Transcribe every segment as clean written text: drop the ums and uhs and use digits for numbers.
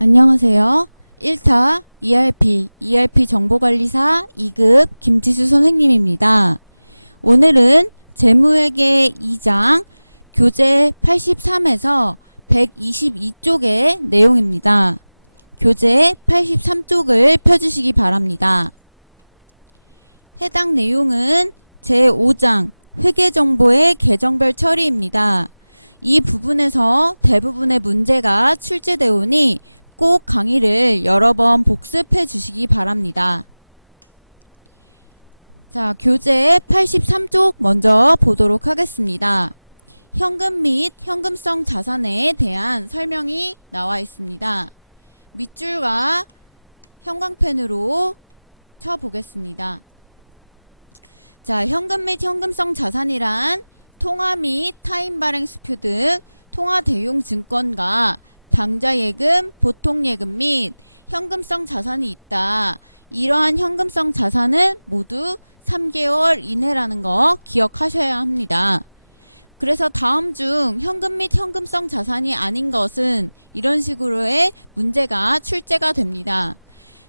안녕하세요. 1타 ERP 정보관리사 2급 김지수 선생님입니다. 오늘은 재무회계 2장 교재 83에서 122쪽의 내용입니다. 교재 83쪽을 펴주시기 바랍니다. 해당 내용은 제5장 회계정보의 계정별 처리입니다. 이 부분에서 대부분의 문제가 출제되어 오니 꼭 강의를 여러 번 복습해 주시기 바랍니다. 자, 교재 83쪽 먼저 보도록 하겠습니다. 현금 및 현금성 자산에 대한 설명이 나와 있습니다. 밑줄과 형광펜으로 쳐보겠습니다. 자, 현금 및 현금성 자산이란 통화 및 타인 발행 수표 등 통화 대용 증권과 당좌예금, 보통예금 및 현금성 자산이 있다. 이러한 현금성 자산은 모두 3개월 이내라는 거 기억하셔야 합니다. 그래서 다음 중 현금 및 현금성 자산이 아닌 것은 이런 식으로의 문제가 출제가 됩니다.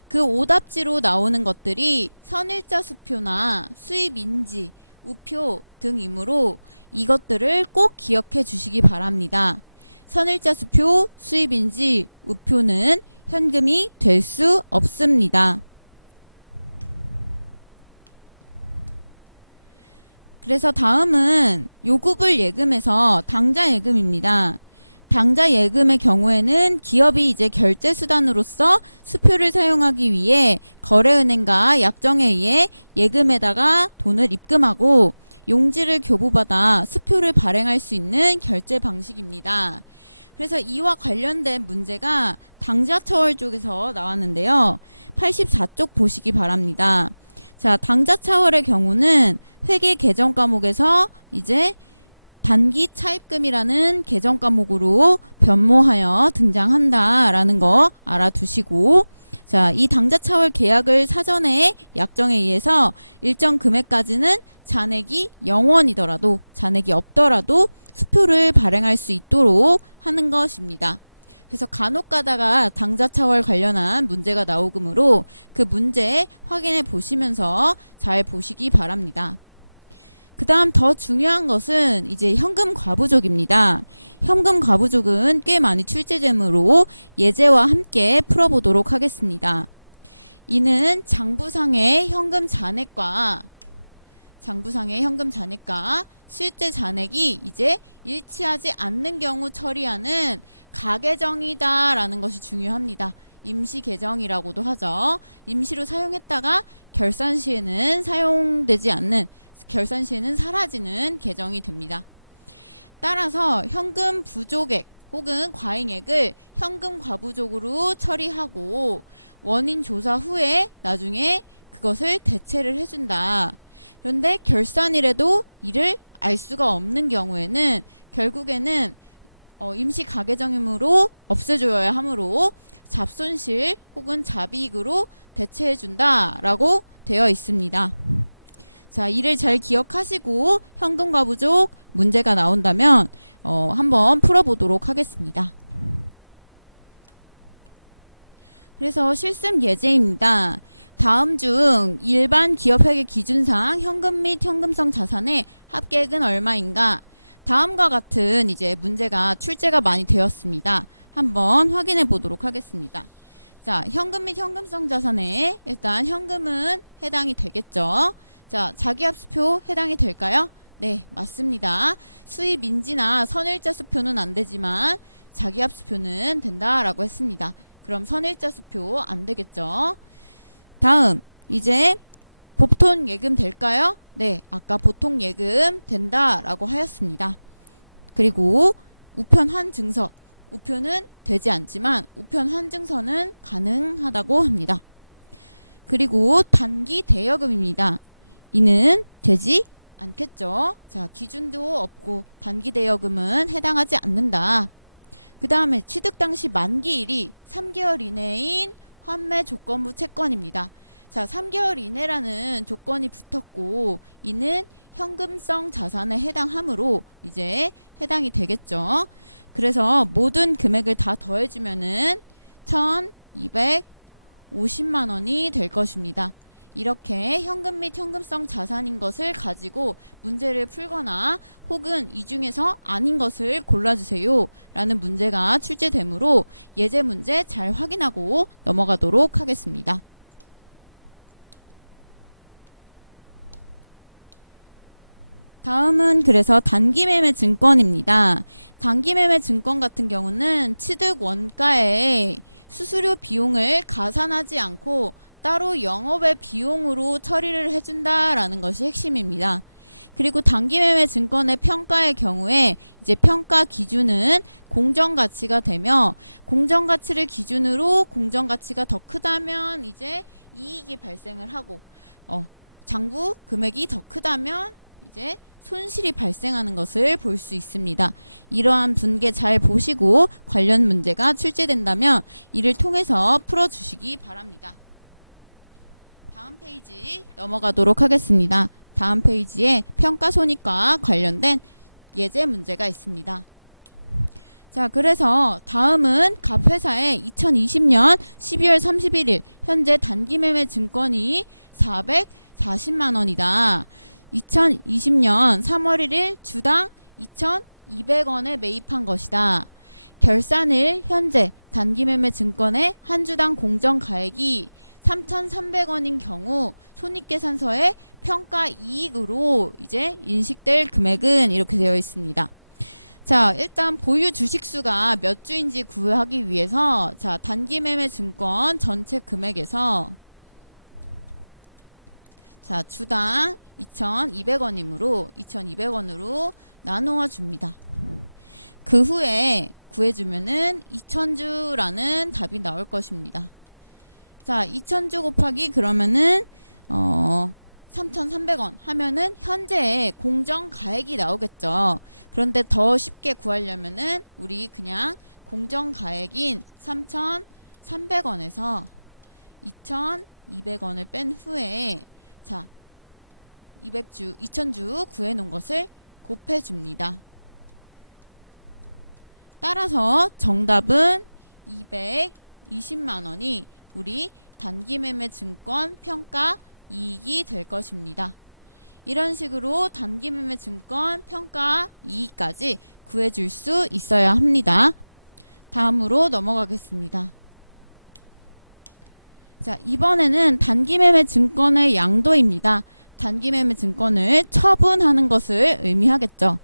그 오답지로 나오는 것들이 선일자 수표나 수입인지, 우표 등이므로 이것들을 꼭 기억해 주시기 바랍니다. 선일자 수표, 수입인지, 우표는 현금이 될 수 없습니다. 그래서 다음은 요구불 예금에서 당좌 예금입니다. 당좌 예금의 경우에는 기업이 이제 결제 수단으로서 수표를 사용하기 위해 거래은행과 약정에 의해 예금에다가 돈을 입금하고 용지를 교부받아 수표를 발행할 수 있는 결제 방식입니다. 그래서 이와 관련된 문제가 당좌처월 쪽에서 나왔는데요. 84쪽 보시기 바랍니다. 자, 당좌차월의 경우는 회계 개정 과목에서 이제 단기 차입금이라는 개정 과목으로 변모하여 등장한다라는 거 알아두시고, 자, 이 당좌차월 계약을 사전에 약정에 의해서 일정 금액까지는 잔액이 0원이더라도 잔액이 없더라도 수표를 발행할 수 있도록 하는 것입니다. 그래서 간혹 가다가 당좌차월 관련한 문제가 나오므로 그 문제 확인해 보시면서 잘 보시기 바랍니다. 그 다음 더 중요한 것은 이제 현금 과부족입니다. 현금 과부족은 꽤 많이 출제되므로 예제와 함께 풀어보도록 하겠습니다. 이는 장부상의 현금 잔액과 실제 잔액이 이제 일치하지 않는 경우 처리하는 가계정이다 라는 것이 중요합니다. 임시계정이라고도 하죠. 임시로 사용했다가 결산 시에는 사라지는 계정이 됩니다. 따라서 현금 부족액 혹은 과잉액을 현금 과부족으로 처리하고 원인 조사 후에 나중에 그것을 대체를 해준다. 그런데 결산일에도 이를 알 수가 없는 경우에는 결국에는 임시 가계정이므로 없애줘야 하므로 잡손실 혹은 잡이익으로 대체해준다 라고 되어 있습니다. 자, 이를 잘 기억하시고 현금 과부족 문제가 나온다면 한번 풀어보도록 하겠습니다. 그래서 실습 예제입니다. 다음 중 일반 기업회계 기준상 현금 및 현금성 자산의 합계액은 얼마인가? 다음과 같은 이제 문제가 출제가 많이 되었습니다. 한번 확인해 보도록 하겠습니다. 자, 현금 및 현금성 자산에 일단 현금은 해당이 되겠죠. 자, 자기합수표 해당이 될까요? 네, 맞습니다. 수입인지나 선일자 수표는 안 되지만 자기합수표는 된다라고 했습니다. 그럼 선일자 수표 안 되겠죠. 다음, 이제 보통 예금 될까요? 네, 아까 보통 예금 된다라고 하였습니다. 그리고 우편한 증서, 우표는 되지 않지만 우편한 증서는 가능하다고 합니다. 그리고 단기 대여금입니다. 이는 되지 않겠죠. 자, 기준도 없고 단기 대여금은 해당하지 않는다. 그 다음에 취득 당시 만기일이 3개월 이내인 환매 조건부 채권입니다. 자, 3개월 이내라는 조건이 붙었고 이는 현금성 자산에 해당하므로 이제 해당이 되겠죠. 그래서 모든 금액을 다 더해주면은 1250만 원이 될 것입니다. 이렇게 현금 및 현금성 자산인 것을 가지고 문제를 풀거나 혹은 이 중에서 아닌 것을 골라주세요 라는 문제가 출제되므로 예제 문제 잘 확인하고 넘어가도록 하겠습니다. 다음은 그래서 단기매매 증권입니다. 단기매매 증권 같은 경우는 취득 원가에 수수료 비용을 가산하지 않고 따로 영업의 비용으로 처리를 해준다라는 것이 핵심입니다. 그리고 단기매매 증권의 평가의 경우에 이제 평가 기준은 공정가치가 되며 공정가치를 기준으로 공정가치가 더 크다면 이제 이익이 발생을 하고 장부 금액이 더 크다면 이제 손실이 발생하는 것을 볼 수 있습니다. 이러한 분계 잘 보시고 관련 문제가 출제된다면 이를 통해서 풀어주시기 바랍니다. 다음 페이지 넘어가도록 하겠습니다. 다음 페이지에 평가손익과 관련된 예제 문제가 있습니다. 자, 그래서 다음은 갑회사의 2020년 12월 31일 현재 단기매매 증권이 440만 원이다. 2020년 3월 1일 주당 2,200원에 매입한 것이다. 결산일 현재 단기매매 증권의 한 주당 공정가액이 3,300원인 경우 손익계산서에 평가이익으로 이제 인식될 금액은 이렇게 되어 있습니다. 자, 일단 보유 주식수가 몇 주인지 구하기 위해서 자, 단기매매 증권 전체 금액에서 자, 주당 2,200원이므로 2,200원으로 나누어 줍니다. 그 후에 구해주면은 2,000주라는 답이 나올 것입니다. 자, 2,000주 곱하기 그러면은 3,300원 하면은 현재 공정가액이 나오겠죠. 그런데 더 쉽게 구하려면은 우리 그냥 공정가액인 3,300원에서 2,200원을 뺀 후에 자, 2,000주 구해놓은 것을 곱해줍니다. 따라서 정답은 220만원이 우리 단기매매 증권 평가 이익이 될 것입니다. 이런 식으로 단기매매 증권 평가 이익까지 구해줄 수 있어야 합니다. 다음으로 넘어가겠습니다. 자, 이번에는 단기매매 증권의 양도입니다. 단기매매 증권을 처분하는 것을 의미하겠죠.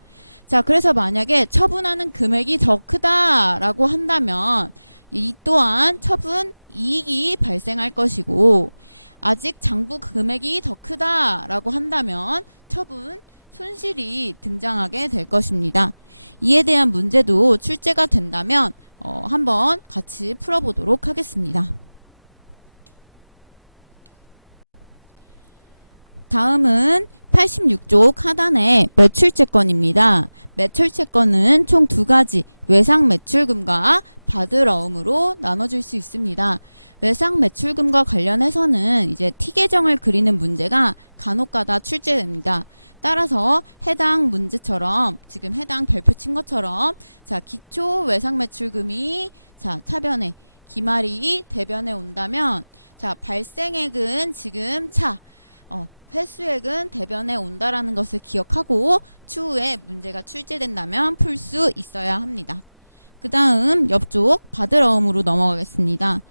자, 그래서 만약에 처분하는 금액이 더 크다라고 한다면 이 또한 처분 이익이 발생할 것이고 아직 장부 금액이 더 크다라고 한다면 처분 손실이 등장하게 될 것입니다. 이에 대한 문제도 출제가 된다면 한번 같이 풀어보도록 하겠습니다. 다음은 86쪽 하단의 매출채권입니다. 매출채권은 총 두 가지 외상 매출금과 받으러움으로 나눠줄 수 있습니다. 외상 매출금과 관련해서는 이제 T계정을 그리는 문제가 간혹가다 출제됩니다. 따라서 해당 문제처럼 지금 해당 별표 친 것처럼 자, 기초 외상 매출금이 자, 차변에 기말이 대변에 온다면 자, 발생액은 지금 회수액은 대변에 온다라는 것을 기억하고 추후에 문제가 출제된다면 풀 수 있어야 합니다. 그 다음 옆쪽 받으러움으로 넘어가겠습니다.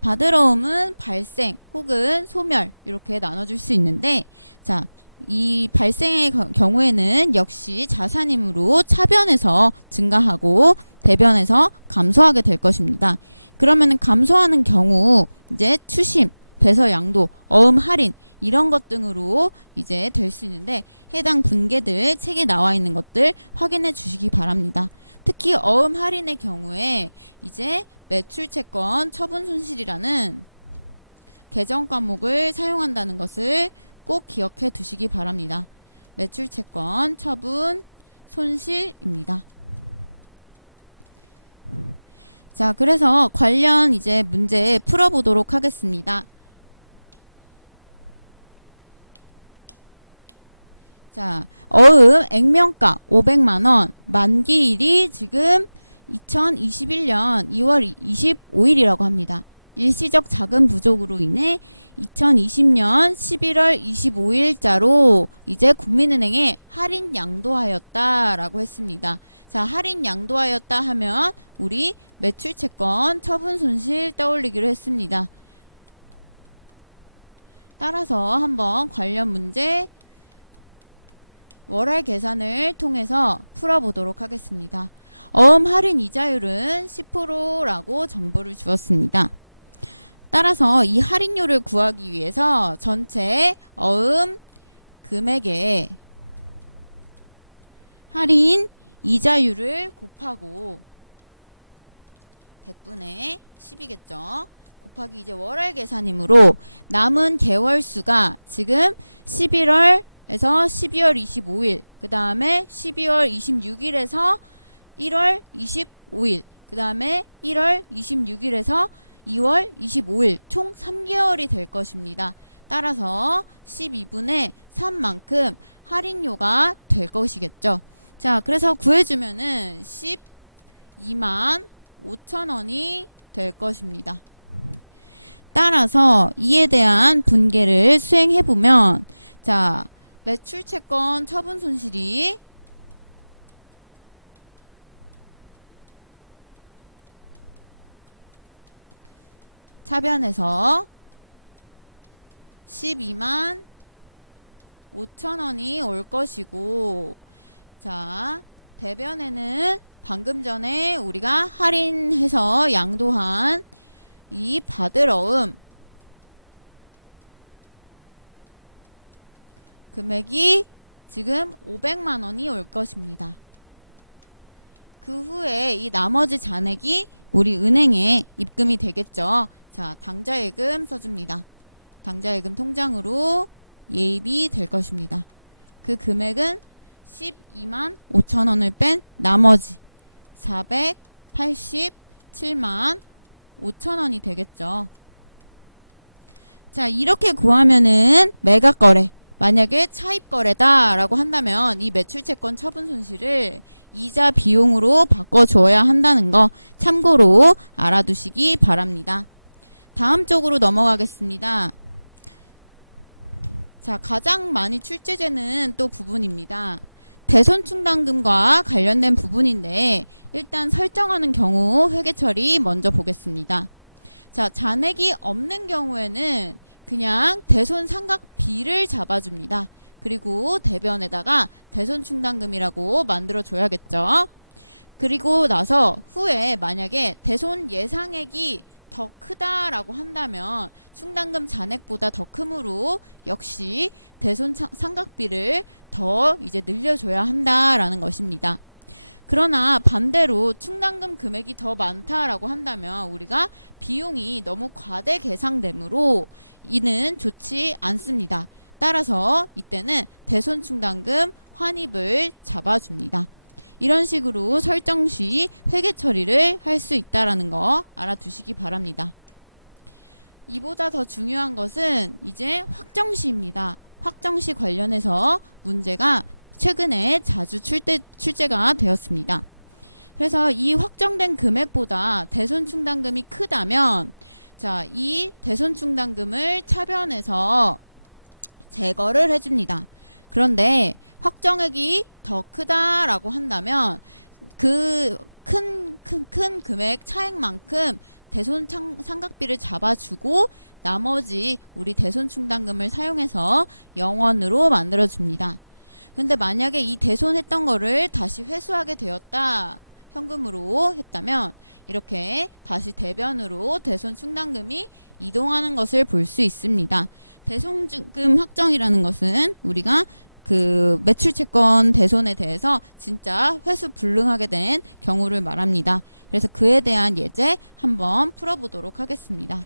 받으러움은 발생 혹은 소멸 이렇게 나눠줄 수 있는데 자, 이 발생의 경우에는 역시 자산이므로 차변에서 증가하고 대변에서 감소하게 될 것입니다. 그러면은 감소하는 경우 이제 추심, 배서 양도, 어음 할인 이런 것 등으로 이제 될 수 있는데 해당 분계들 책에 나와 있는 것들 확인해 주시기 바랍니다. 특히 어음 할인의 경우에 이제 매출채권 처분 손실이라는 계정 과목을 사용한다는 것을 꼭 기억해 두시기 바랍니다. 매출채권 처분 손실입니다. 자, 그래서 관련 이제 문제 풀어보도록 하겠습니다. 자, 어음 액면가 500만원, 만기일이 지금 2021년 2월 25일이라고 합니다. 일시적 자금 부족으로 인해 2020년 11월 25일자로 이제 국민은행에 할인 양도하였다라고 했습니다. 자, 할인 양도하였다 하면 우리 매출채권 처분 손실 떠올리기로 했습니다. 따라서 한번 관련 문제 월할 계산을 통해서 풀어보도록 하겠습니다. 어음 할인 이자율은 10%라고 정보를 주었습니다. 따라서 이 할인율을 구하기 위해서 전체 어음 금액의 할인 이자율을 곱하고 100분의 10이겠죠. 곱하기 이제 월할 계산이므로 남은 개월 수가 지금 11월에서 12월 25일, 그 다음에 12월 26일에서 1월 25일, 그 다음에 1월 26일에서 2월 25일 총 3개월이 될 것입니다. 따라서 12분의 3만큼 할인료가 될 것이겠죠. 자, 그래서 구해주면은 12만 5천원이 될 것입니다. 따라서 이에 대한 분계를 수행해보면, 자, 매출채권 처분 손실이 차변에서 12만 5천원이 올 것이고, 자, 대변에는 방금 전에 우리가 할인해서 양도한 이 받을 어음 금액이 지금 500만원이 올 것입니다. 그 후에 이 나머지 잔액이 우리 은행에 입금이 되겠죠. 자, 당좌예금 써줍니다. 당좌예금 통장으로 예입이 될 것입니다. 그 금액은 12만 5천원을 뺀 나머지 487만 5천원이 되겠죠. 자, 이렇게 구하면은 매각거래, 만약에 차입거래다 라고 한다면 이 매출채권 처분 손실을 이자 비용으로 바꿔줘야 한다는 거 참고로 알아두시기 바랍니다. 다음 쪽으로 넘어가겠습니다. 자, 가장 많이 출제되는 또 부분입니다. 대손충당금과 관련된 부분인데 일단 설정하는 경우 회계처리 먼저 보겠습니다. 자, 잔액이 없는 경우에는 그냥 대손상각비를 잡아줍니다. 그리고 대변에다가 대손충당금이라고 만들어줘야겠죠. 그리고 나서 후에 만약에 대손 예상액이 더 크다라고 한다면 충당금 잔액보다 더 크므로 역시 대손 상각비를 더 이제 늘려줘야 한다라는 것입니다. 그러나 반대로 충당금 금액이 더 많다라고 한다면 우리가 비용이 너무 과대 계상되므로 이는 좋지 않습니다. 따라서 이때는 대손 충당금 환입을 잡아줍니다. 이런 식으로 설정 시 회계 처리를 할 수 있다라는 거 알아두시기 바랍니다. 이보다 더 중요한 것은 이제 확정시입니다. 확정시 관련해서 문제가 최근에 자주 출제가 되었습니다. 그래서 이 확정된 금액보다 대손충당금이 크다면 자, 이 대손충당금을 차변해서 제거를 해줍니다. 그런데 확정액이 더 크다라고 한다면 그 큰 금액 차액만큼 대손 상각비를 잡아주고 나머지 우리 대손충당금을 사용해서 영원으로 만들어줍니다. 근데 만약에 이 대손했던 거를 다시 회수하게 되었다, 현금으로 했다면 이렇게 다시 대변으로 대손충당금이 이동하는 것을 볼 수 있습니다. 대손금 확정이라는 것은 우리가 그 매출채권 대손에 대해서 진짜 회수 불능하게 된 경우를 말합니다. 그래서 그에 대한 예제 한번 풀어보도록 하겠습니다.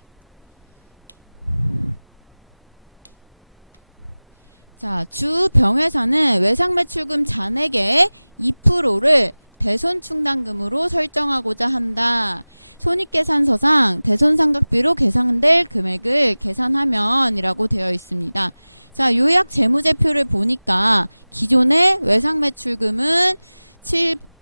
자, 주 병회사는 외상매출금 잔액의 2%를 대손충당금으로 설정하고자 한다. 손익계산서상 대손상각비로 계산될 금액을 계산하면 이라고 되어 있습니다. 자, 요약 재무제표를 보니까 기존의 외상매출금은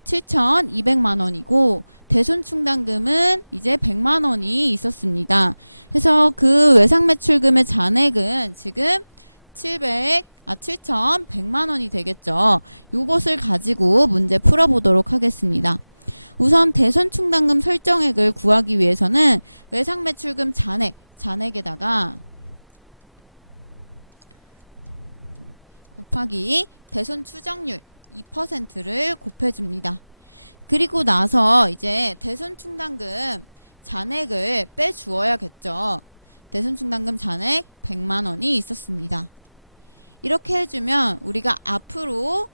7,200만 원이고 대손 충당금은 이제 100만 원이 있었습니다. 그래서 그 외상 매출금의 잔액은 지금 7,100만 원이 되겠죠. 요것을 가지고 문제 풀어보도록 하겠습니다. 우선 대손 충당금 설정액을 구하기 위해서는 외상 매출금 잔액에다가 곱하기 대손 추정률 2%를 곱해줍니다. 그리고 나서 이제 대손 충당금 잔액을 빼주어야겠죠. 대손 충당금 잔액 100만 원이 있었습니다. 이렇게 해주면 우리가 앞으로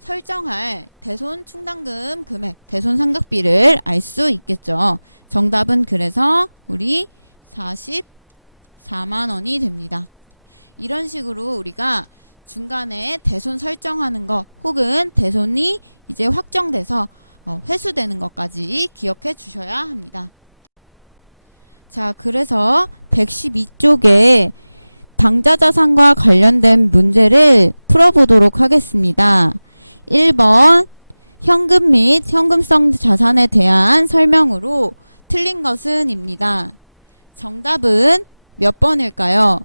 설정할 대손 충당금 금액, 대손 상각비를 알 수 있겠죠. 정답은 그래서 우리 44만 원이 됩니다. 이런 식으로 우리가 중간에 대손 설정하는 거 혹은 대손이 이제 확정돼서 회수되는 것까지 기억해 주셔야 합니다. 자, 그래서 112쪽에 당좌자산과 관련된 문제를 풀어보도록 하겠습니다. 1번 현금 및 현금성 자산에 대한 설명으로 틀린 것은 입니다. 정답은 몇 번일까요?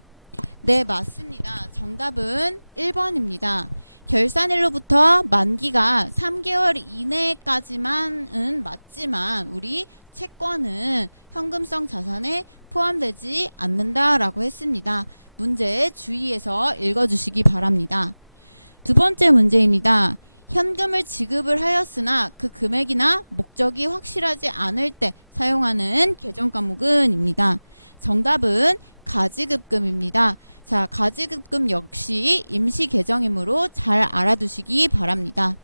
네, 맞습니다. 정답은 1번입니다. 결산일로부터 만기가 3개월 이내까지만은 맞지만 우리 채권은 현금성 자산에 포함되지 않는다라고 했습니다. 문제 주의해서 읽어주시기 바랍니다. 두 번째 문제입니다. 현금을 지급을 하였으나 그 금액이나 목적이 확실하지 않을 때 사용하는 계정 과목은입니다. 정답은 가지급금입니다. 자, 가지급금 역시 임시 계정이므로 잘 알아두시기 바랍니다.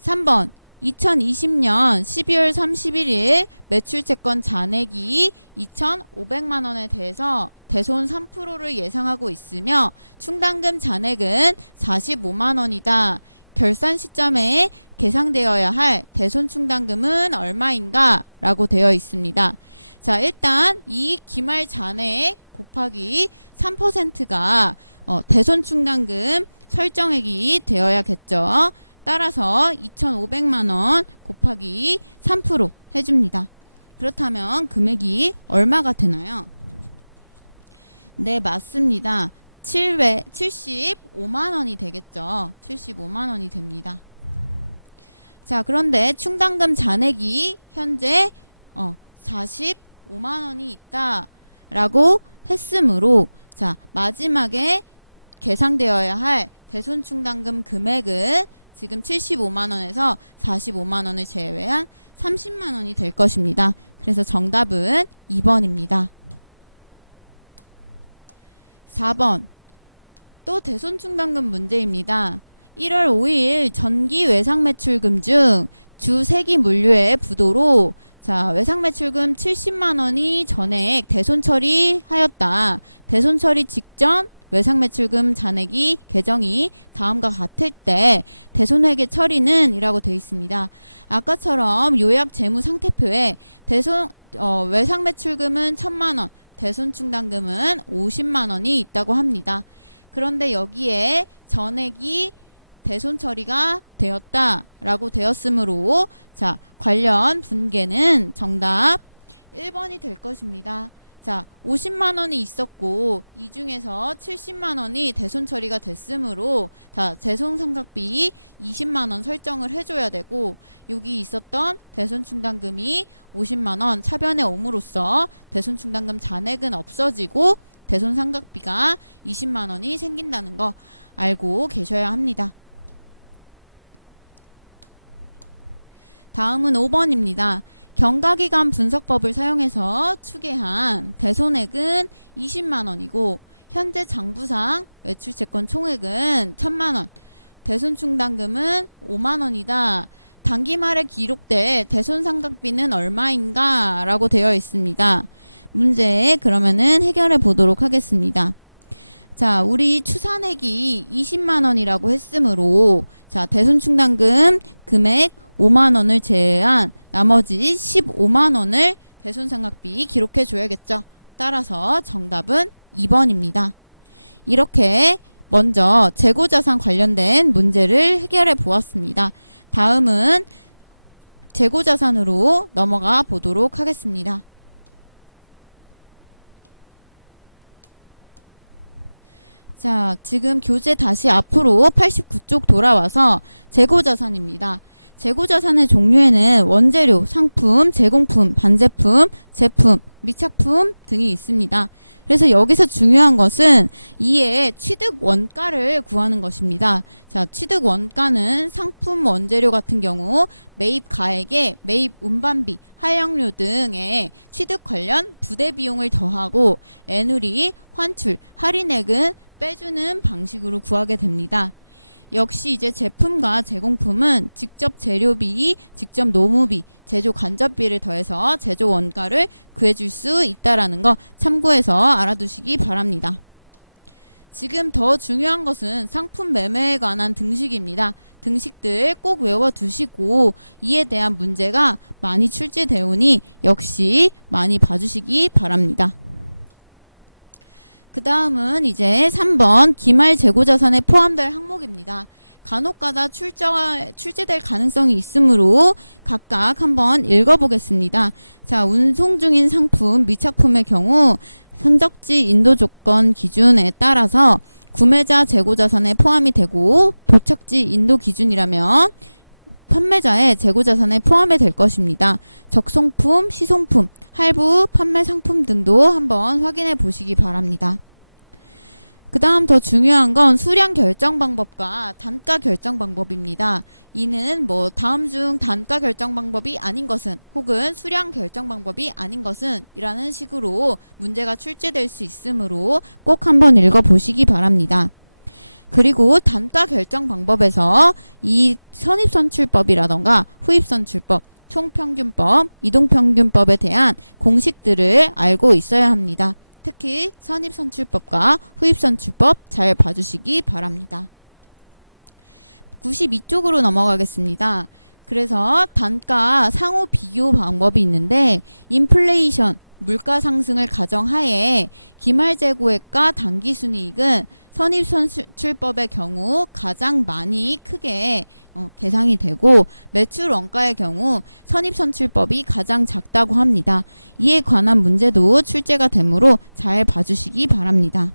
3번 2020년 12월 31일 매출채권 잔액이 2,500만 원에 대해서 대손 3%를 예상하고 있으며 충당금 잔액은 45만 원이다. 결산 시점에 계상되어야 할 대손 충당금은 얼마인가? 라고 되어 있습니다. 자, 일단 이 기말 잔액 곱하기 3%가 대손 충당금 설정액이 되어야겠죠. 따라서 2,500만 원 곱하기 3% 해줍니다. 그렇다면 금액이 얼마가 되나요? 네, 맞습니다. 75만 원이 되겠죠. 75만 원이 됩니다. 자, 그런데 충당금 잔액이 현재 45만 원이 있다라고 했으므로 자, 마지막에 계상되어야 할 대손 충당금 금액은 지금 75만 원에서 45만 원을 제외한 30만 원이 될 것입니다. 그래서 정답은 2번입니다. 4번 또 대손 충당금 문제입니다. 1월 5일 전기 외상 매출금 중 주 세기 물류의 부도로 자, 외상 매출금 70만 원이 전액 대손 처리하였다. 대손 처리 직전 외상 매출금 잔액이 계정이 다음과 같을 때 대손회계 처리는 이라고 되어 있습니다. 아까처럼 요약 재무 상태표에 외상 매출금은 1,000만 원, 대손 충당금은 50만 원이 있다고 합니다. 그런데 여기에 전액이 대손 처리가 되었다라고 되었으므로 자, 관련 분계는 정답 1번이 될 것입니다. 자, 50만 원이 있었고 이 중에서 70만 원이 대손 처리가 됐으므로 자, 대손 상각비 20만 원 설정을 해줘야 되고 여기 있었던 대손 충당금이 50만 원 차변에 옴으로써 대손 충당금 잔액은 없어지고 대손 상각비가 20만 원이 생긴다는 거 알고 계셔야 합니다. 다음은 5번입니다. 경과기간 분석법을 사용해서 추계한 대손액은 20만 원이고 현재 장부상 매출채권 총액은 1,000만 원, 대손 충당금은 5만 원이다. 단기 말에 기록될 대손 상각비는 얼마인가? 라고 되어 있습니다. 문제 그러면은 해결해 보도록 하겠습니다. 자, 우리 추산액이 20만 원이라고 했으므로 자, 대손 충당금 금액 5만 원을 제외한 나머지 15만 원을 대손 상각비 기록해 줘야겠죠. 따라서 정답은 2번입니다. 이렇게 먼저 재고자산 관련된 문제를 해결해 보았습니다. 다음은 재고자산으로 넘어가 보도록 하겠습니다. 자, 지금 교재 다시 앞으로 89쪽 돌아와서 재고자산입니다. 재고자산의 종류에는 원재료, 상품, 제공품, 반제품, 제품, 미착품 등이 있습니다. 그래서 여기서 중요한 것은 이에 취득 원가를 구하는 것입니다. 자, 취득 원가는 상품 원재료 같은 경우 매입 가액에 매입 운반비, 하역료 등의 취득 관련 부대 비용을 더하고 애누리, 환출, 할인액은 빼주는 방식으로 구하게 됩니다. 역시 이제 제품과 제공품은 직접 재료비, 직접 노무비, 제조 간접비를 더해서 제조 원가를 구해줄 수 있다라는 거 참고해서 알아두시기 바랍니다. 지금 더 중요한 것은 상품 매매에 관한 등식입니다. 등식들 꼭 외워두시고 이에 대한 문제가 많이 출제되오니 역시 많이 봐주시기 바랍니다. 그 다음은 이제 3번 기말 재고자산에 포함될 항목입니다. 간혹가다 출제될 가능성이 있으므로 각각 한번 읽어보겠습니다. 자, 운송 중인 상품, 미착품의 경우 선적지 인도 조건 기준에 따라서 구매자 재고자산에 포함이 되고 도착지 인도 기준이라면 판매자의 재고자산에 포함이 될 것입니다. 적송품, 시송품, 할부, 판매 상품 등도 한번 확인해 보시기 바랍니다. 그 다음 더 중요한 건 수량 결정 방법과 단가 결정 방법입니다. 이는 다음 중 단가 결정 방법이 아닌 것은 혹은 수량 결정 방법이 아닌 것은 이라는 식으로 문제가 출제될 수 있으므로 꼭 한번 읽어보시기 바랍니다. 그리고 단가 결정 방법에서 이 선입선출법이라던가 후입선출법, 총평균법, 이동평균법에 대한 공식들을 알고 있어야 합니다. 특히 선입선출법과 후입선출법 잘 봐주시기 바랍니다. 92쪽으로 넘어가겠습니다. 그래서 단가 상호 비교 방법이 있는데 인플레이션, 물가 상승을 가정하에 기말재고액과 당기순이익은 선입선출법의 경우 가장 많이 크게 계상이 되고 매출 원가의 경우 선입선출법이 가장 작다고 합니다. 이에 관한 문제도 출제가 되므로 잘 봐주시기 바랍니다.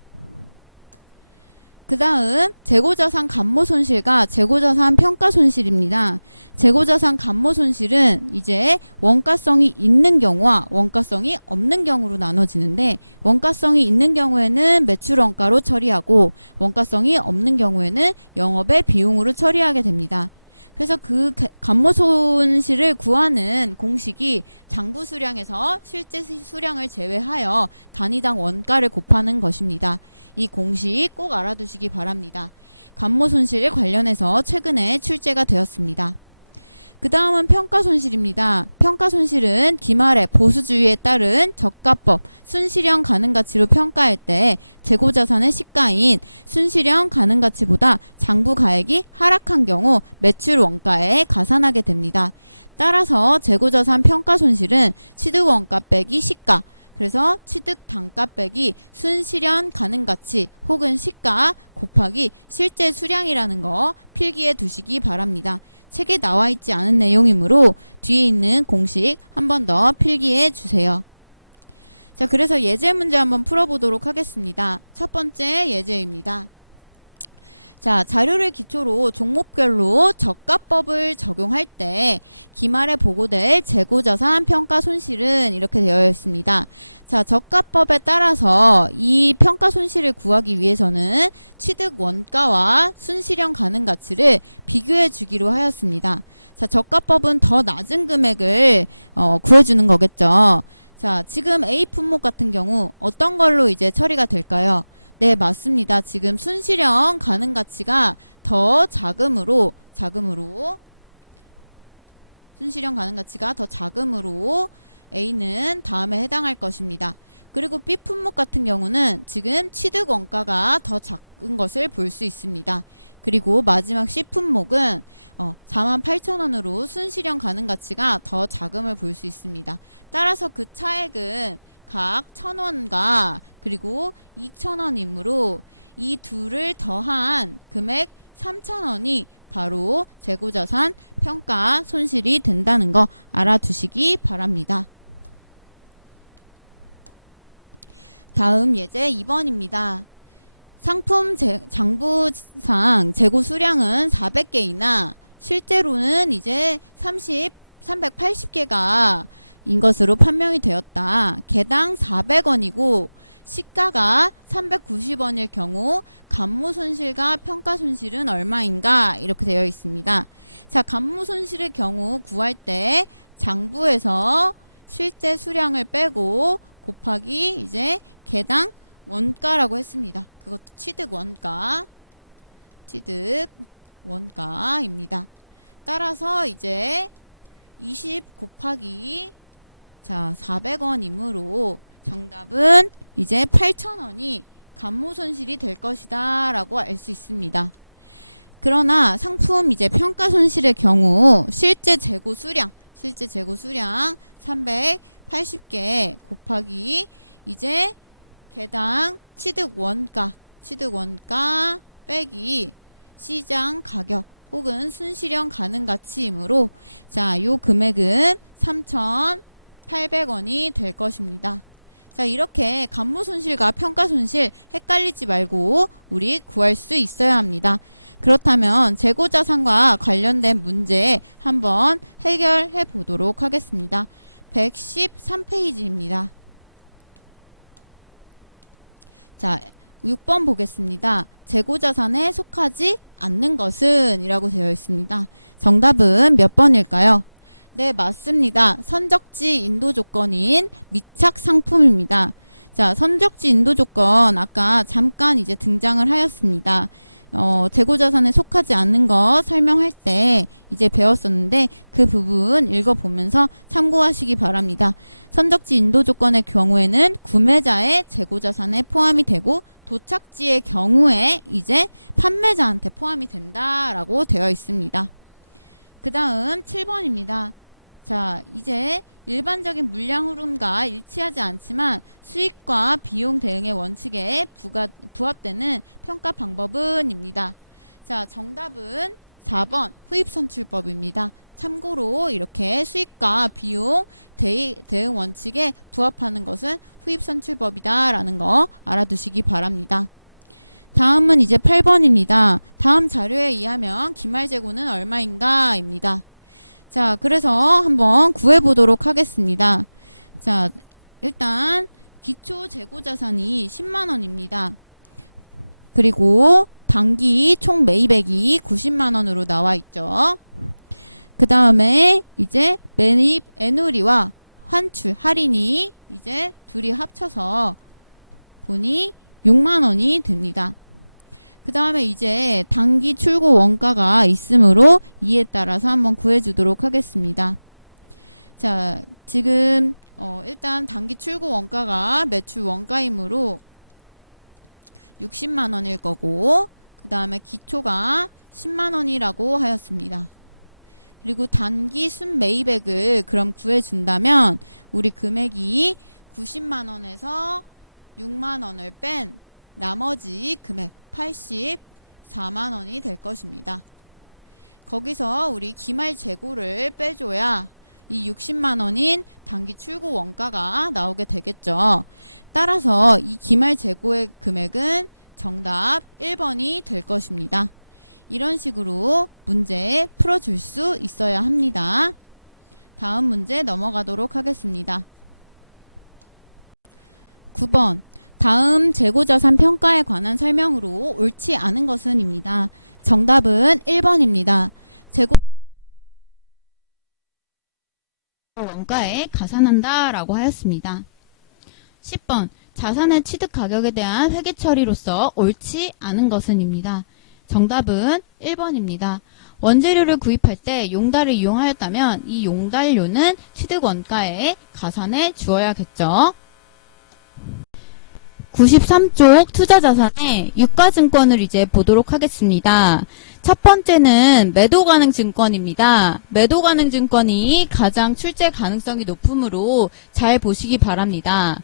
그 다음 재고자산 감모손실과 재고자산 평가손실입니다. 재고자산 감모손실은 이제 원가성이 있는 경우와 원가성이 없는 경우로 나눠지는데 원가성이 있는 경우에는 매출원가로 처리하고 원가성이 없는 경우에는 영업의 비용으로 처리하게 됩니다. 그래서 그 감모손실을 구하는 공식이 장부수량에서 실제 수량을 제외하여 단위당 원가를 곱하는 것입니다. 이 공식 꼭 알아두시기 바랍니다. 감모손실 관련해서 최근에 출제가 되었습니다. 그 다음은 평가손실입니다. 평가손실은 기말의 보수주의에 따른 저가법, 순실현 가능가치로 평가할 때 재고자산의 시가인 순실현 가능가치보다 장부가액이 하락한 경우 매출 원가에 가산하게 됩니다. 따라서 재고자산 평가손실은 취득원가 빼기 시가, 그래서 취득 단가 빼기 순실현 가능가치 혹은 시가 곱하기 실제 수량이라는 거 필기해 두시기 바랍니다. 책에 나와 있지 않은 내용이므로 뒤에 있는 공식 한 번 더 필기해 주세요. 자, 그래서 예제 문제 한번 풀어보도록 하겠습니다. 첫 번째 예제입니다. 자, 자료를 기초로 종목별로 저가법을 적용할 때 기말에 보고될 재고자산 평가 손실은 이렇게 되어 있습니다. 자, 저가법에 따라서 이 평가 손실을 구하기 위해서는 취득 원가와 순실현 가능가치를 비교해 주기로 하였습니다. 자, 저가법은 더 낮은 금액을 구해주는 거겠죠. 자, 지금 A 품목 같은 경우 어떤 걸로 이제 처리가 될까요? 네, 맞습니다. 지금 순실현 가능가치가 더 작음으로 순실현 가능가치가 더 작음으로 A는 다음에 해당할 것입니다. 그리고 B 품목 같은 경우는 지금 취득 원가가 더 작은 것을 볼 수 있습니다. 그리고 마지막 C 품목은 48,000원으로 순실현 가능가치가 더 작음을 볼 수 있습니다. 따라서 그 차액은 각 1,000원과 그리고 2,000원이므로 이 둘을 더한 금액 3,000원이 바로 재고자산 평가 손실이 된다는 거 알아두시기 바랍니다. 다음 예제 2번입니다. 상품 장부상 재고 수량은 400개이나 실제로는 이제 380개가 인 것으로 판명이 되었다. 개당 400원이고 시가가 390원일 경우 감모 손실과 평가 손실은 얼마인가 이렇게 되어 있습니다. 자, 감모 손실의 경우 구할 때 장부에서 실제 수량을 빼고 곱하기 이제 개당 원가라고 했습니다. 그것도 취득 원가입니다. 따라서 이제 20 곱하기 자 400원이므로 정답은 이제 8,000원이 감모 손실이 될 것이다 라고 알 수 있습니다. 그러나 상품 이제 평가 손실의 경우 실제 재고 수량 380개 곱하기 이제 개당 취득 원가 빼기 시장 가격 혹은 순실현 가능 가치이므로 자, 요 금액은 3,800원이 될 것입니다. 자, 이렇게 감모 손실과 평가 손실 헷갈리지 말고 우리 구할 수 있어야 합니다. 그렇다면 재고자산과 관련된 문제 한번 해결해 보도록 하겠습니다. 113페이지입니다. 자, 6번 보겠습니다. 재고자산에 속하지 않는 것은 이라고 되어 있습니다. 정답은 몇 번일까요? 네, 맞습니다. 선적지 인도 조건인 미착 상품입니다. 자, 선적지 인도 조건 아까 잠깐 이제 등장을 하였습니다. 재고자산에 속하지 않는 것 설명할 때 이제 배웠었는데 그 부분 읽어보면서 참고하시기 바랍니다. 선적지 인도 조건의 경우에는 구매자의 재고자산에 포함이 되고 도착지의 경우에 이제 판매자한테 포함이 된다라고 되어 있습니다. 그 다음 7번입니다. 자, 이제 일반적인 물량 흐름과 일치하지 않지만 수익과 비용 대응의 원칙에 부합되는 평가 방법은입니다. 자, 정답은 4번 후입선출법입니다. 참고로 이렇게 수익과 비용 대응 원칙에 부합하는 것은 후입선출법이다 라는 거 알아두시기 바랍니다. 다음은 이제 8번입니다. 다음 자료에 의하면 기말재고는 얼마인가 입니다. 자, 그래서 한번 구해보도록 하겠습니다. 자, 일단 기초 재고자산이 10만원입니다. 그리고 단기 총 매입액이 90만원으로 나와 있죠. 그 다음에 이제 매입 애누리와 환출, 할인이 이제 둘이 합쳐서 보니 6만원이 됩니다. 그 다음에 이제 단기 출고 원가가 있으므로 이에 따라서 한번 구해주도록 하겠습니다. 자, 지금 일단 단기 출고 원가가 매출 원가이므로 60만원일 거고 그 다음에 기초가 10만원이라고 하였습니다. 그리고 단기 순매입액을 그럼 구해준다면 우리 금액이 90만원에서 6만원을 뺀 나머지 금액 84만원이 될 것입니다. 거기서 우리 기말 재고를 빼줘야 이 60만원인 단기 출고 원가가 나오게 되겠죠. 따라서 이 기말 재고의 금액은 정답 1번이 될 것입니다. 이런 식으로 문제 풀어줄 수 있어야 합니다. 다음 문제 넘어가도록 하겠습니다. 9번 다음 재고자산 평가에 관한 설명으로 옳지 않은 것은 입니다. 정답은 1번입니다. 재고 원가에 가산한다 라고 하였습니다. 10번 자산의 취득 가격에 대한 회계 처리로서 옳지 않은 것은 입니다. 정답은 1번입니다. 원재료를 구입할 때 용달을 이용하였다면 이 용달료는 취득 원가에 가산해 주어야겠죠. 93쪽 투자자산의 유가증권을 이제 보도록 하겠습니다. 첫 번째는 매도 가능 증권입니다. 매도 가능 증권이 가장 출제 가능성이 높으므로 잘 보시기 바랍니다.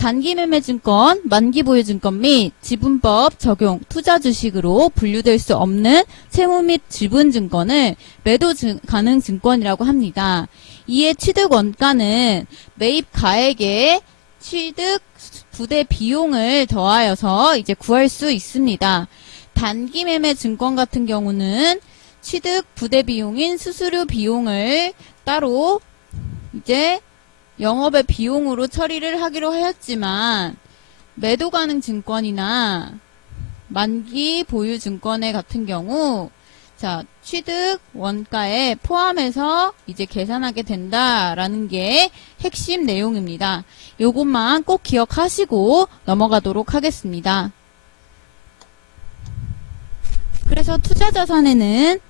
단기매매증권, 만기보유증권 및 지분법 적용 투자주식으로 분류될 수 없는 채무 및 지분증권을 매도 가능 증권이라고 합니다. 이에 취득원가는 매입 가액에 취득 부대 비용을 더하여서 이제 구할 수 있습니다. 단기매매증권 같은 경우는 취득 부대 비용인 수수료 비용을 따로 이제 영업의 비용으로 처리를 하기로 하였지만 매도 가능 증권이나 만기 보유 증권의 같은 경우 자, 취득 원가에 포함해서 이제 계산하게 된다라는 게 핵심 내용입니다. 요것만 꼭 기억하시고 넘어가도록 하겠습니다. 그래서 투자자산에는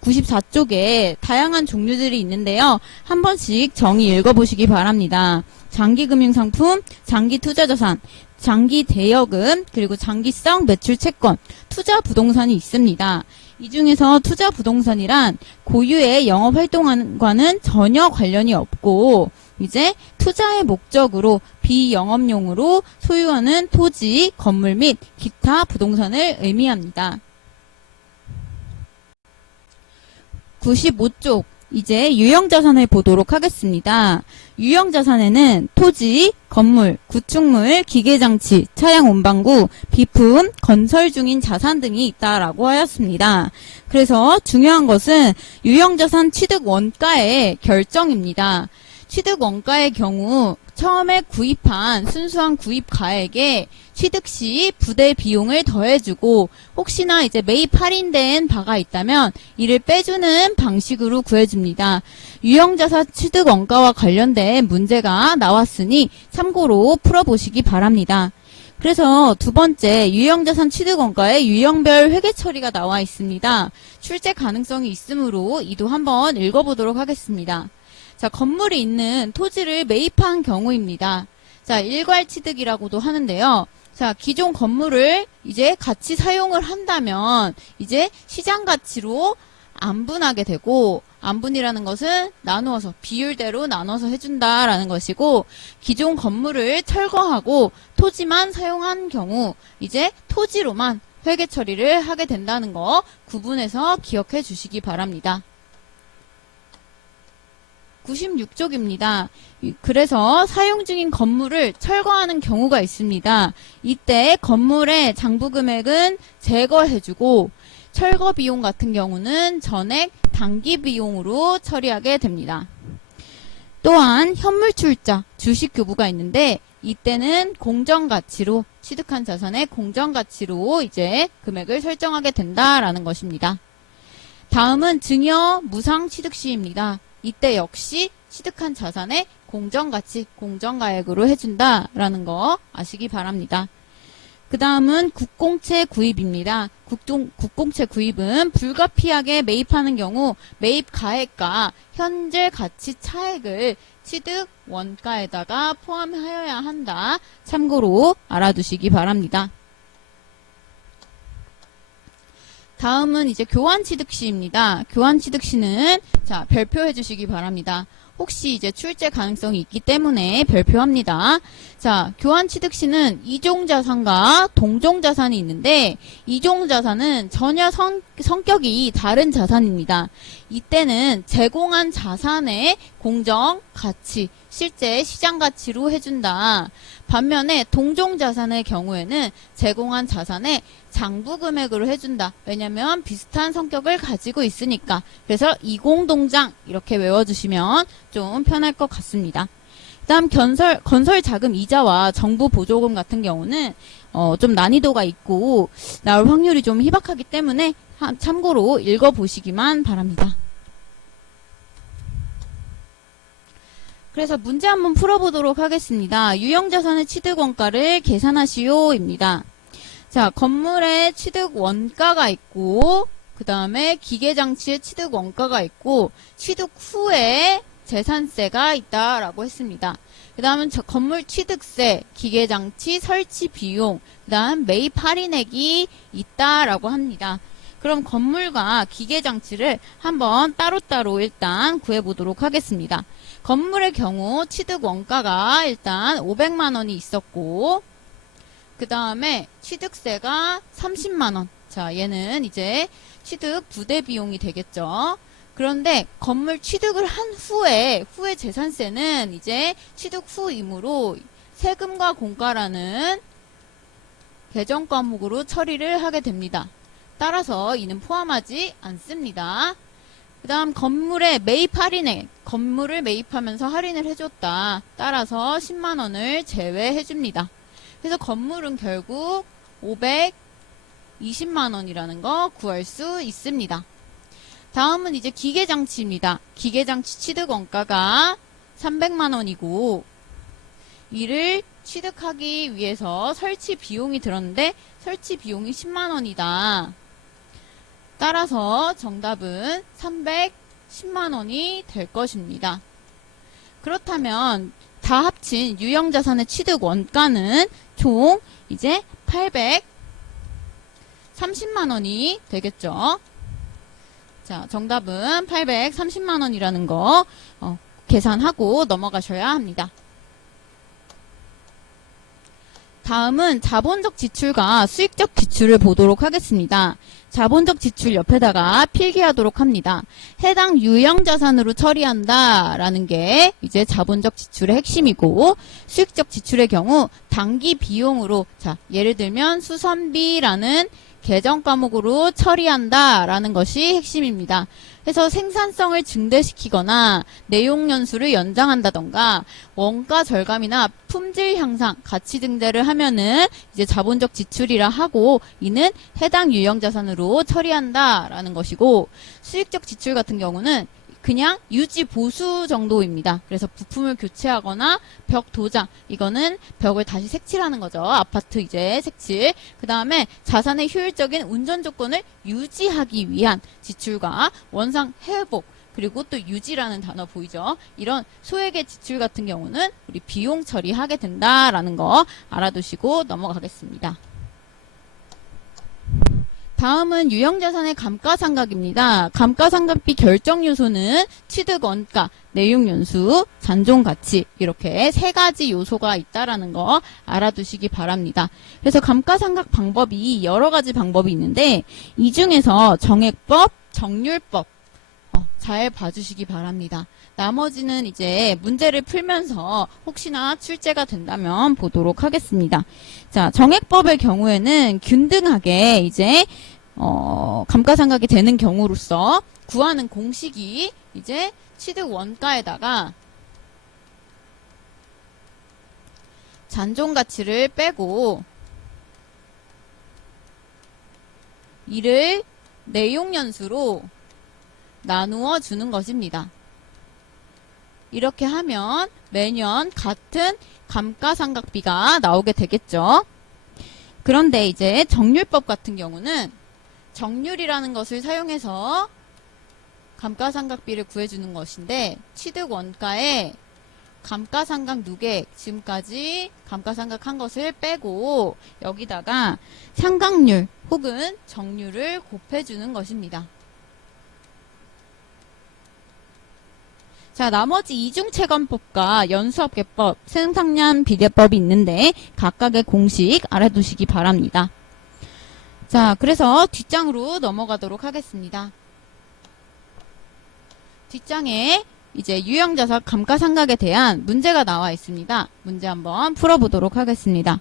94쪽에 다양한 종류들이 있는데요. 한 번씩 정의 읽어보시기 바랍니다. 장기금융상품, 장기투자자산, 장기대여금, 그리고 장기성 매출채권, 투자부동산이 있습니다. 이 중에서 투자부동산이란 고유의 영업활동과는 전혀 관련이 없고 이제 투자의 목적으로 비영업용으로 소유하는 토지, 건물 및 기타 부동산을 의미합니다. 95쪽 이제 유형자산을 보도록 하겠습니다. 유형자산에는 토지, 건물, 구축물, 기계장치, 차량 운반구, 비품, 건설 중인 자산 등이 있다라고 하였습니다. 그래서 중요한 것은 유형자산 취득 원가의 결정입니다. 취득 원가의 경우 처음에 구입한 순수한 구입 가액에 취득 시 부대 비용을 더해주고 혹시나 이제 매입 할인된 바가 있다면 이를 빼주는 방식으로 구해줍니다. 유형자산 취득 원가와 관련된 문제가 나왔으니 참고로 풀어보시기 바랍니다. 그래서 두 번째 유형자산 취득 원가에 유형별 회계 처리가 나와 있습니다. 출제 가능성이 있으므로 이도 한번 읽어보도록 하겠습니다. 자, 건물이 있는 토지를 매입한 경우입니다. 자, 일괄 취득이라고도 하는데요. 자, 기존 건물을 이제 같이 사용을 한다면 이제 시장 가치로 안분하게 되고 안분이라는 것은 나누어서 비율대로 나눠서 해준다라는 것이고 기존 건물을 철거하고 토지만 사용한 경우 이제 토지로만 회계 처리를 하게 된다는 거 구분해서 기억해 주시기 바랍니다. 96쪽입니다. 그래서 사용 중인 건물을 철거하는 경우가 있습니다. 이때 건물의 장부 금액은 제거해주고 철거 비용 같은 경우는 전액 단기 비용으로 처리하게 됩니다. 또한 현물 출자, 주식 교부가 있는데 이때는 공정가치로 취득한 자산의 공정가치로 이제 금액을 설정하게 된다라는 것입니다. 다음은 증여 무상 취득 시입니다. 이때 역시 취득한 자산의 공정가치, 공정가액으로 해준다라는 거 아시기 바랍니다. 그 다음은 국공채 구입입니다. 국공채 구입은 불가피하게 매입하는 경우 매입 가액과 현재 가치 차액을 취득 원가에다가 포함하여야 한다. 참고로 알아두시기 바랍니다. 다음은 이제 교환취득시입니다. 교환취득시는 자, 별표해 주시기 바랍니다. 혹시 이제 출제 가능성이 있기 때문에 별표합니다. 자, 교환취득시는 이종자산과 동종자산이 있는데 이종자산은 전혀 성격이 다른 자산입니다. 이때는 제공한 자산의 공정 가치, 실제 시장 가치로 해준다. 반면에 동종자산의 경우에는 제공한 자산의 장부 금액으로 해준다. 왜냐면 비슷한 성격을 가지고 있으니까. 그래서 이공동장 이렇게 외워주시면 좀 편할 것 같습니다. 다음 건설 자금 이자와 정부 보조금 같은 경우는 좀 난이도가 있고 나올 확률이 좀 희박하기 때문에 참고로 읽어보시기만 바랍니다. 그래서 문제 한번 풀어보도록 하겠습니다. 유형자산의 취득원가를 계산하시오입니다. 자, 건물의 취득 원가가 있고 그 다음에 기계장치의 취득 원가가 있고 취득 후에 재산세가 있다라고 했습니다. 그 다음은 건물 취득세, 기계장치 설치 비용, 그 다음 매입 할인액이 있다라고 합니다. 그럼 건물과 기계장치를 한번 따로따로 일단 구해보도록 하겠습니다. 건물의 경우 취득 원가가 일단 500만 원이 있었고, 그 다음에 취득세가 30만 원. 자, 얘는 이제 취득 부대 비용이 되겠죠. 그런데 건물 취득을 한 후에 재산세는 이제 취득 후이므로 세금과 공과라는 개정 과목으로 처리를 하게 됩니다. 따라서 이는 포함하지 않습니다. 그 다음 건물에 매입 할인액, 건물을 매입하면서 할인을 해줬다. 따라서 10만 원을 제외해줍니다. 그래서 건물은 결국 520만 원이라는 거 구할 수 있습니다. 다음은 이제 기계장치입니다. 기계장치 취득 원가가 300만 원이고 이를 취득하기 위해서 설치 비용이 들었는데 설치 비용이 10만 원이다. 따라서 정답은 310만 원이 될 것입니다. 그렇다면 다 합친 유형자산의 취득 원가는 총 이제 830만 원이 되겠죠. 자, 정답은 830만 원이라는 거 계산하고 넘어가셔야 합니다. 다음은 자본적 지출과 수익적 지출을 보도록 하겠습니다. 자본적 지출 옆에다가 필기하도록 합니다. 해당 유형자산으로 처리한다라는 게 이제 자본적 지출의 핵심이고 수익적 지출의 경우 단기 비용으로 자 예를 들면 수선비라는 개정 과목으로 처리한다라는 것이 핵심입니다. 그래서 생산성을 증대시키거나 내용 연수를 연장한다던가 원가 절감이나 품질 향상, 가치 증대를 하면은 이제 자본적 지출이라 하고 이는 해당 유형 자산으로 처리한다라는 것이고 수익적 지출 같은 경우는 그냥 유지 보수 정도입니다. 그래서 부품을 교체하거나 벽 도장, 이거는 벽을 다시 색칠하는 거죠. 아파트 이제 색칠. 그 다음에 자산의 효율적인 운전 조건을 유지하기 위한 지출과 원상 회복, 그리고 또 유지라는 단어 보이죠? 이런 소액의 지출 같은 경우는 우리 비용 처리하게 된다라는 거 알아두시고 넘어가겠습니다. 다음은 유형자산의 감가상각입니다. 감가상각비 결정 요소는 취득 원가, 내용 연수, 잔존 가치 이렇게 세 가지 요소가 있다라는 거 알아두시기 바랍니다. 그래서 감가상각 방법이 여러 가지 방법이 있는데 이 중에서 정액법, 정률법 잘 봐주시기 바랍니다. 나머지는 이제 문제를 풀면서 혹시나 출제가 된다면 보도록 하겠습니다. 자, 정액법의 경우에는 균등하게 이제 감가상각이 되는 경우로서 구하는 공식이 이제 취득 원가에다가 잔존 가치를 빼고 이를 내용 연수로 나누어 주는 것입니다. 이렇게 하면 매년 같은 감가상각비가 나오게 되겠죠. 그런데 이제 정률법 같은 경우는 정률이라는 것을 사용해서 감가상각비를 구해주는 것인데 취득 원가에 감가상각 누계 지금까지 감가상각한 것을 빼고 여기다가 상각률 혹은 정률을 곱해주는 것입니다. 자, 나머지 이중채권법과 연수합계법, 생산량 비례법이 있는데 각각의 공식 알아두시기 바랍니다. 자, 그래서 뒷장으로 넘어가도록 하겠습니다. 뒷장에 이제 유형자산 감가상각에 대한 문제가 나와 있습니다. 문제 한번 풀어보도록 하겠습니다.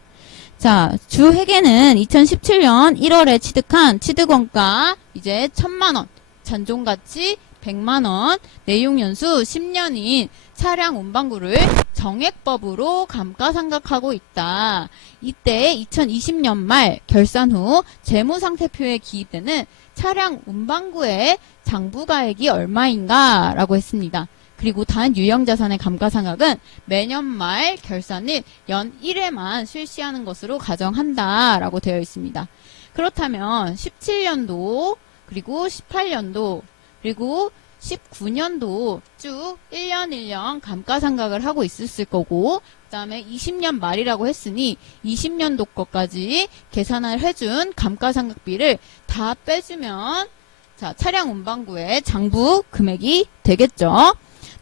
자, 주회계는 2017년 1월에 취득한 취득원가 이제 1000만원, 잔존가치 100만원, 내용연수 10년인 차량 운반구를 정액법으로 감가상각하고 있다. 이때 2020년 말 결산 후 재무상태표에 기입되는 차량 운반구의 장부가액이 얼마인가 라고 했습니다. 그리고 단 유형자산의 감가상각은 매년 말 결산일 연 1회만 실시하는 것으로 가정한다 라고 되어 있습니다. 그렇다면 17년도 그리고 18년도 그리고 19년도 쭉 1년 1년 감가상각을 하고 있었을 거고 그 다음에 20년 말이라고 했으니 20년도 것까지 계산을 해준 감가상각비를 다 빼주면 자 차량 운반구의 장부 금액이 되겠죠.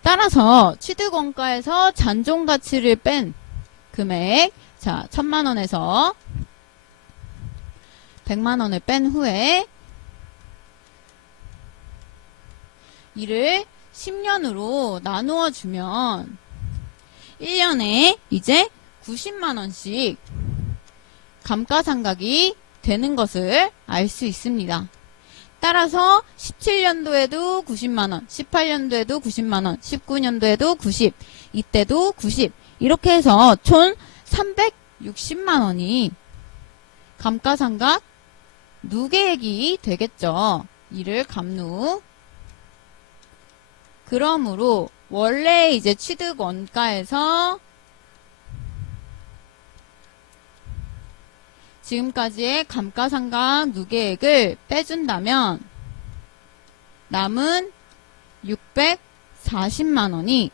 따라서 취득원가에서 잔존가치를 뺀 금액, 자, 1000만원에서 100만원을 뺀 후에 이를 10년으로 나누어 주면 1년에 이제 90만원씩 감가상각이 되는 것을 알 수 있습니다. 따라서 17년도에도 90만원, 18년도에도 90만원, 19년도에도 90, 이때도 90 이렇게 해서 총 360만원이 감가상각 누계액이 되겠죠. 이를 감누. 그러므로 원래 이제 취득 원가에서 지금까지의 감가상각 누계액을 빼준다면 남은 640만원이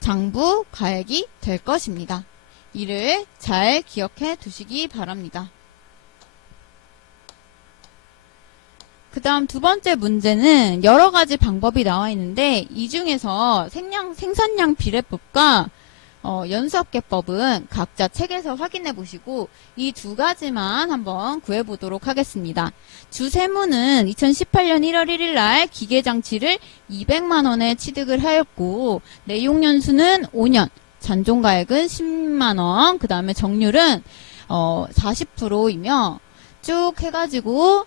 장부 가액이 될 것입니다. 이를 잘 기억해 두시기 바랍니다. 그 다음 두 번째 문제는 여러 가지 방법이 나와 있는데 이 중에서 생산량 비례법과 연수합계법은 각자 책에서 확인해 보시고 이 두 가지만 한번 구해 보도록 하겠습니다. 주세무는 2018년 1월 1일 날 기계장치를 200만원에 취득을 하였고 내용연수는 5년, 잔존가액은 10만원, 그 다음에 정률은 40%이며 쭉 해가지고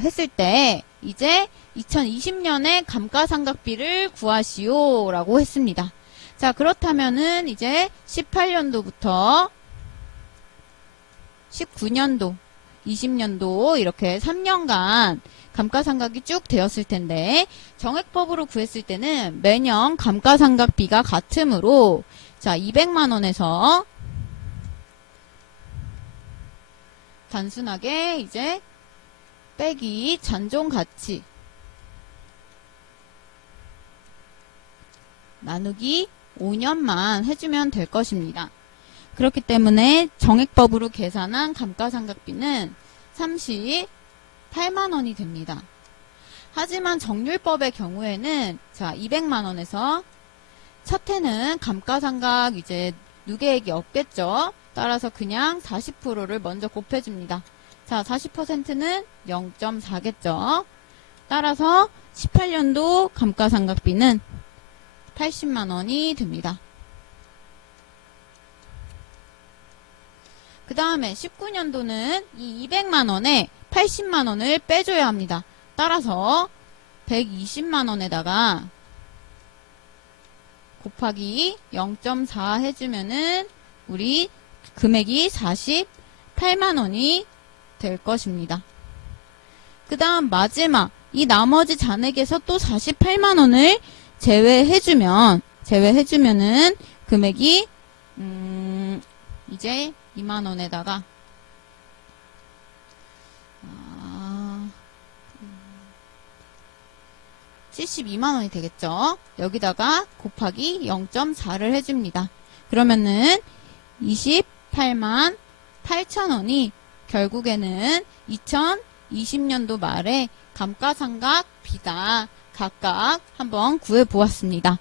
했을 때 이제 2020년에 감가상각비를 구하시오 라고 했습니다. 자, 그렇다면은 이제 18년도부터 19년도, 20년도 이렇게 3년간 감가상각이 쭉 되었을 텐데 정액법으로 구했을 때는 매년 감가상각비가 같으므로 자, 200만원에서 단순하게 이제 빼기 잔존가치 나누기 5년만 해주면 될 것입니다. 그렇기 때문에 정액법으로 계산한 감가상각비는 38만원이 됩니다. 하지만 정률법의 경우에는 자 200만원에서 첫 해는 감가상각 이제 누계액이 없겠죠. 따라서 그냥 40%를 먼저 곱해줍니다. 자 40%는 0.4겠죠. 따라서 18년도 감가상각비는 80만원이 됩니다. 그 다음에 19년도는 이 200만원에 80만원을 빼줘야 합니다. 따라서 120만원에다가 곱하기 0.4 해주면은 우리 금액이 48만원이 될 것입니다. 그 다음 마지막 이 나머지 잔액에서 또 48만원을 제외해주면은 금액이 이제 2만원에다가 72만원이 되겠죠. 여기다가 곱하기 0.4를 해줍니다. 그러면은 28만 8천원이 결국에는 2020년도 말에 감가상각비다. 각각 한번 구해보았습니다.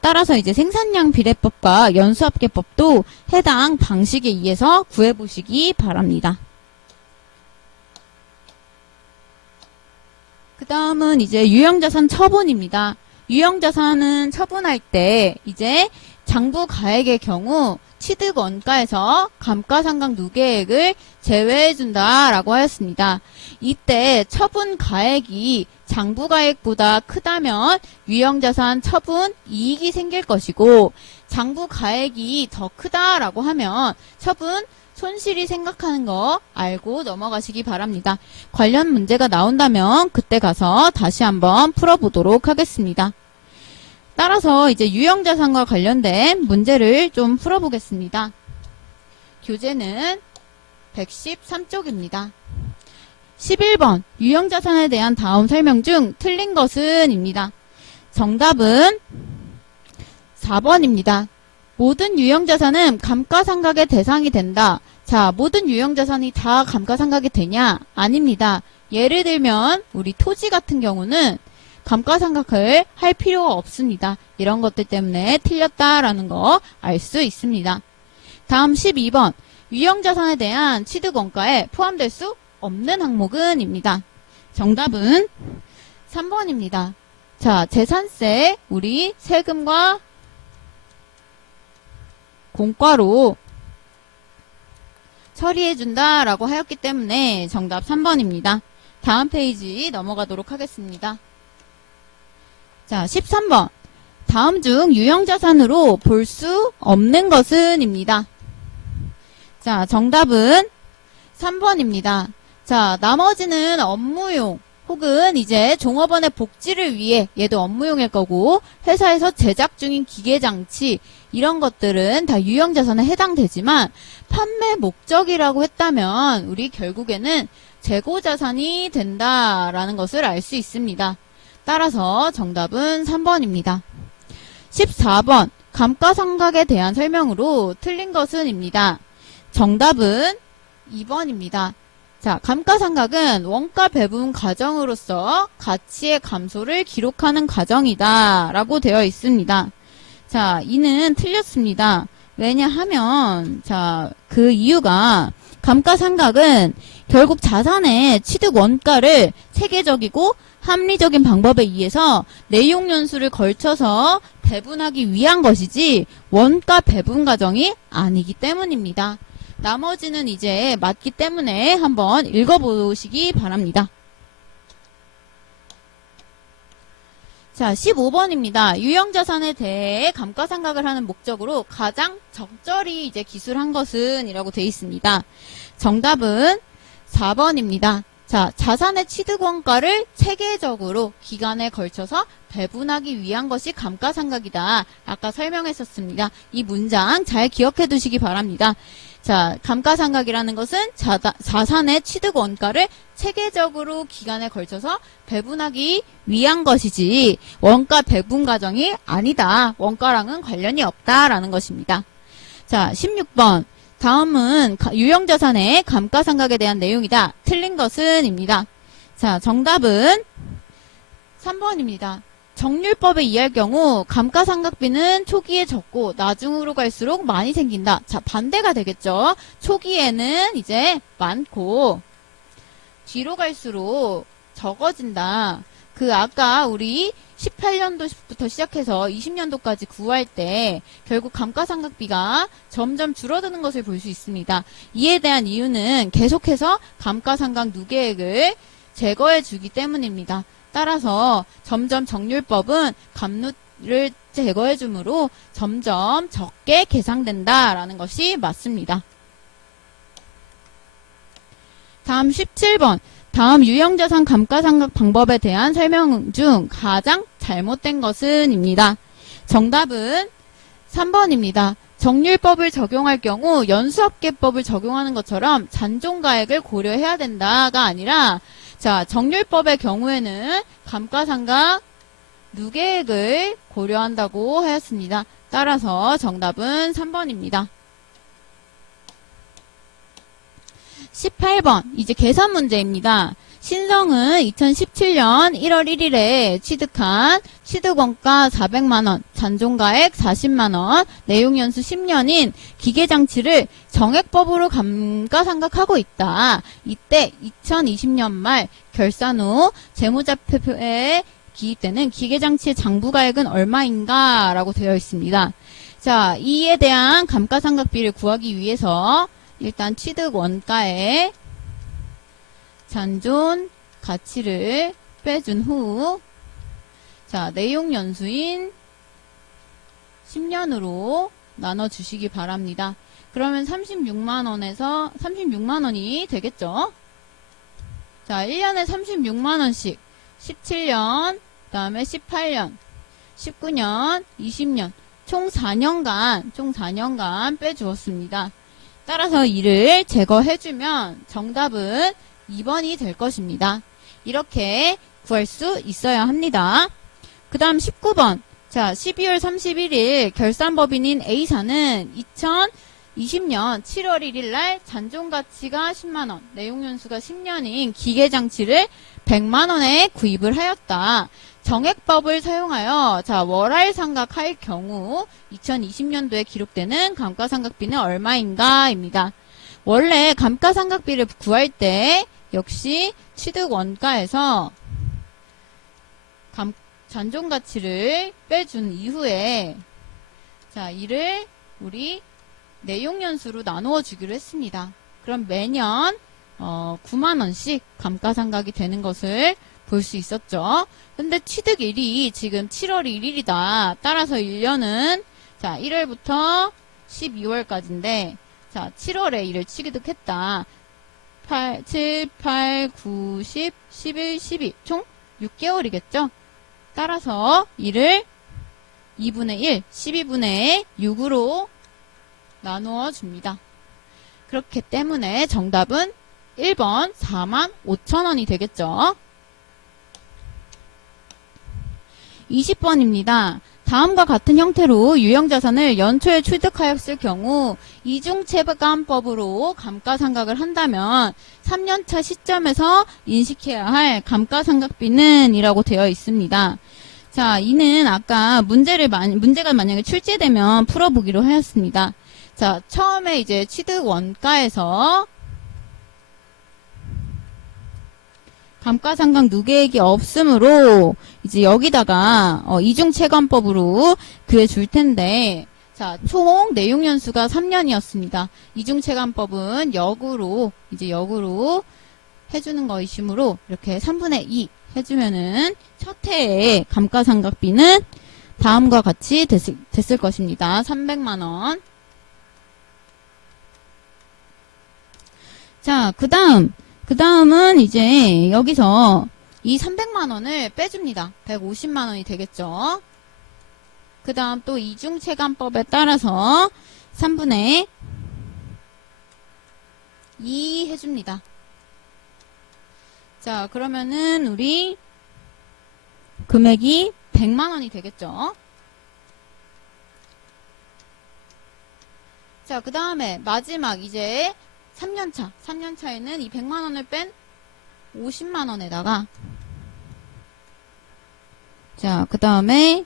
따라서 이제 생산량 비례법과 연수합계법도 해당 방식에 의해서 구해보시기 바랍니다. 그 다음은 이제 유형자산 처분입니다. 유형자산은 처분할 때 이제 장부가액의 경우 취득원가에서 감가상각 누계액을 제외해준다라고 하였습니다. 이때 처분가액이 장부가액보다 크다면 유형자산 처분 이익이 생길 것이고 장부가액이 더 크다라고 하면 처분 손실이 생각하는 거 알고 넘어가시기 바랍니다. 관련 문제가 나온다면 그때 가서 다시 한번 풀어보도록 하겠습니다. 따라서 이제 유형자산과 관련된 문제를 좀 풀어보겠습니다. 교재는 113쪽입니다. 11번 유형자산에 대한 다음 설명 중 틀린 것은 입니다. 정답은 4번입니다. 모든 유형자산은 감가상각의 대상이 된다. 자, 모든 유형자산이 다 감가상각이 되냐? 아닙니다. 예를 들면 우리 토지 같은 경우는 감가상각을 할 필요가 없습니다. 이런 것들 때문에 틀렸다라는 거 알 수 있습니다. 다음 12번. 유형자산에 대한 취득원가에 포함될 수 없는 항목은 입니다. 정답은 3번입니다. 자, 재산세, 우리 세금과 공과로 처리해준다라고 하였기 때문에 정답 3번입니다. 다음 페이지 넘어가도록 하겠습니다. 자, 13번. 다음 중 유형자산으로 볼 수 없는 것은 입니다. 자, 정답은 3번입니다. 자, 나머지는 업무용 혹은 이제 종업원의 복지를 위해 얘도 업무용일 거고 회사에서 제작 중인 기계장치 이런 것들은 다 유형자산에 해당되지만 판매 목적이라고 했다면 우리 결국에는 재고자산이 된다라는 것을 알 수 있습니다. 따라서 정답은 3번입니다. 14번. 감가상각에 대한 설명으로 틀린 것은 입니다. 정답은 2번입니다. 자, 감가상각은 원가 배분 과정으로서 가치의 감소를 기록하는 과정이다 라고 되어 있습니다. 자, 이는 틀렸습니다. 왜냐하면 자, 그 이유가 감가상각은 결국 자산의 취득 원가를 체계적이고 합리적인 방법에 의해서 내용연수를 걸쳐서 배분하기 위한 것이지 원가 배분 과정이 아니기 때문입니다. 나머지는 이제 맞기 때문에 한번 읽어보시기 바랍니다. 자, 15번입니다. 유형자산에 대해 감가상각을 하는 목적으로 가장 적절히 이제 기술한 것은 이라고 되어 있습니다. 정답은 4번입니다. 자, 자산의 취득원가를 체계적으로 기간에 걸쳐서 배분하기 위한 것이 감가상각이다. 아까 설명했었습니다. 이 문장 잘 기억해 두시기 바랍니다. 자, 감가상각이라는 것은 자산의 취득원가를 체계적으로 기간에 걸쳐서 배분하기 위한 것이지 원가 배분 과정이 아니다. 원가랑은 관련이 없다라는 것입니다. 자, 16번. 다음은 유형자산의 감가상각에 대한 내용이다. 틀린 것은 입니다. 자, 정답은 3번입니다. 정률법에 의할 경우 감가상각비는 초기에 적고 나중으로 갈수록 많이 생긴다. 자, 반대가 되겠죠. 초기에는 이제 많고 뒤로 갈수록 적어진다. 그 아까 우리 18년도부터 시작해서 20년도까지 구할 때 결국 감가상각비가 점점 줄어드는 것을 볼 수 있습니다. 이에 대한 이유는 계속해서 감가상각 누계액을 제거해 주기 때문입니다. 따라서 점점 정률법은 감누를 제거해 주므로 점점 적게 계상된다라는 것이 맞습니다. 다음 17번. 다음 유형자산 감가상각 방법에 대한 설명 중 가장 잘못된 것은 입니다. 정답은 3번입니다. 정률법을 적용할 경우 연수합계법을 적용하는 것처럼 잔존가액을 고려해야 된다가 아니라 자, 정률법의 경우에는 감가상각 누계액을 고려한다고 하였습니다. 따라서 정답은 3번입니다. 18번. 이제 계산 문제입니다. 신성은 2017년 1월 1일에 취득한 취득원가 400만원, 잔존가액 40만원, 내용연수 10년인 기계장치를 정액법으로 감가상각하고 있다. 이때 2020년 말 결산 후 재무제표에 기입되는 기계장치의 장부가액은 얼마인가? 라고 되어 있습니다. 자, 이에 대한 감가상각비를 구하기 위해서 일단 취득 원가에 잔존 가치를 빼준 후, 자, 내용 연수인 10년으로 나눠주시기 바랍니다. 그러면 36만원에서 36만원이 되겠죠? 자, 1년에 36만원씩 17년, 그 다음에 18년, 19년, 20년, 총 4년간 빼주었습니다. 따라서 이를 제거해주면 정답은 2번이 될 것입니다. 이렇게 구할 수 있어야 합니다. 그 다음 19번. 자, 12월 31일 결산법인인 A사는 2020년 7월 1일 날 잔존가치가 10만원, 내용연수가 10년인 기계장치를 100만원에 구입을 하였다. 정액법을 사용하여 자 월할 상각할 경우 2020년도에 기록되는 감가상각비는 얼마인가입니다. 원래 감가상각비를 구할 때 역시 취득 원가에서 잔존가치를 빼준 이후에 자 이를 우리 내용연수로 나누어 주기로 했습니다. 그럼 매년 9만원씩 감가상각이 되는 것을 볼 수 있었죠. 근데 취득일이 지금 7월 1일이다. 따라서 1년은 자 1월부터 12월까지인데 자 7월에 이를 취득했다. 7, 8, 9, 10, 11, 12 총 6개월이겠죠. 따라서 이를 2분의 1, 12분의 6으로 나누어 줍니다. 그렇기 때문에 정답은 1번 45,000원이 되겠죠. 20번입니다. 다음과 같은 형태로 유형자산을 연초에 취득하였을 경우 이중체감법으로 감가상각을 한다면 3년차 시점에서 인식해야 할 감가상각비는 이라고 되어 있습니다. 자, 이는 아까 문제가 만약에 출제되면 풀어보기로 하였습니다. 자, 처음에 이제 취득 원가에서 감가상각 누계액이 없으므로 이제 여기다가 이중체감법으로 구해줄 텐데 자, 총 내용연수가 3년이었습니다. 이중체감법은 역으로 해주는 것이므로 이렇게 3분의 2 해주면은 첫 해의 감가상각비는 다음과 같이 됐을 것입니다. 300만원. 자, 그 다음은 이제 여기서 이 300만원을 빼줍니다. 150만원이 되겠죠. 그 다음 또 이중체감법에 따라서 3분의 2 해줍니다. 자, 그러면은 우리 금액이 100만원이 되겠죠. 자, 그 다음에 마지막 이제 3년차에는 이 100만원을 뺀 50만원에다가 자, 그 다음에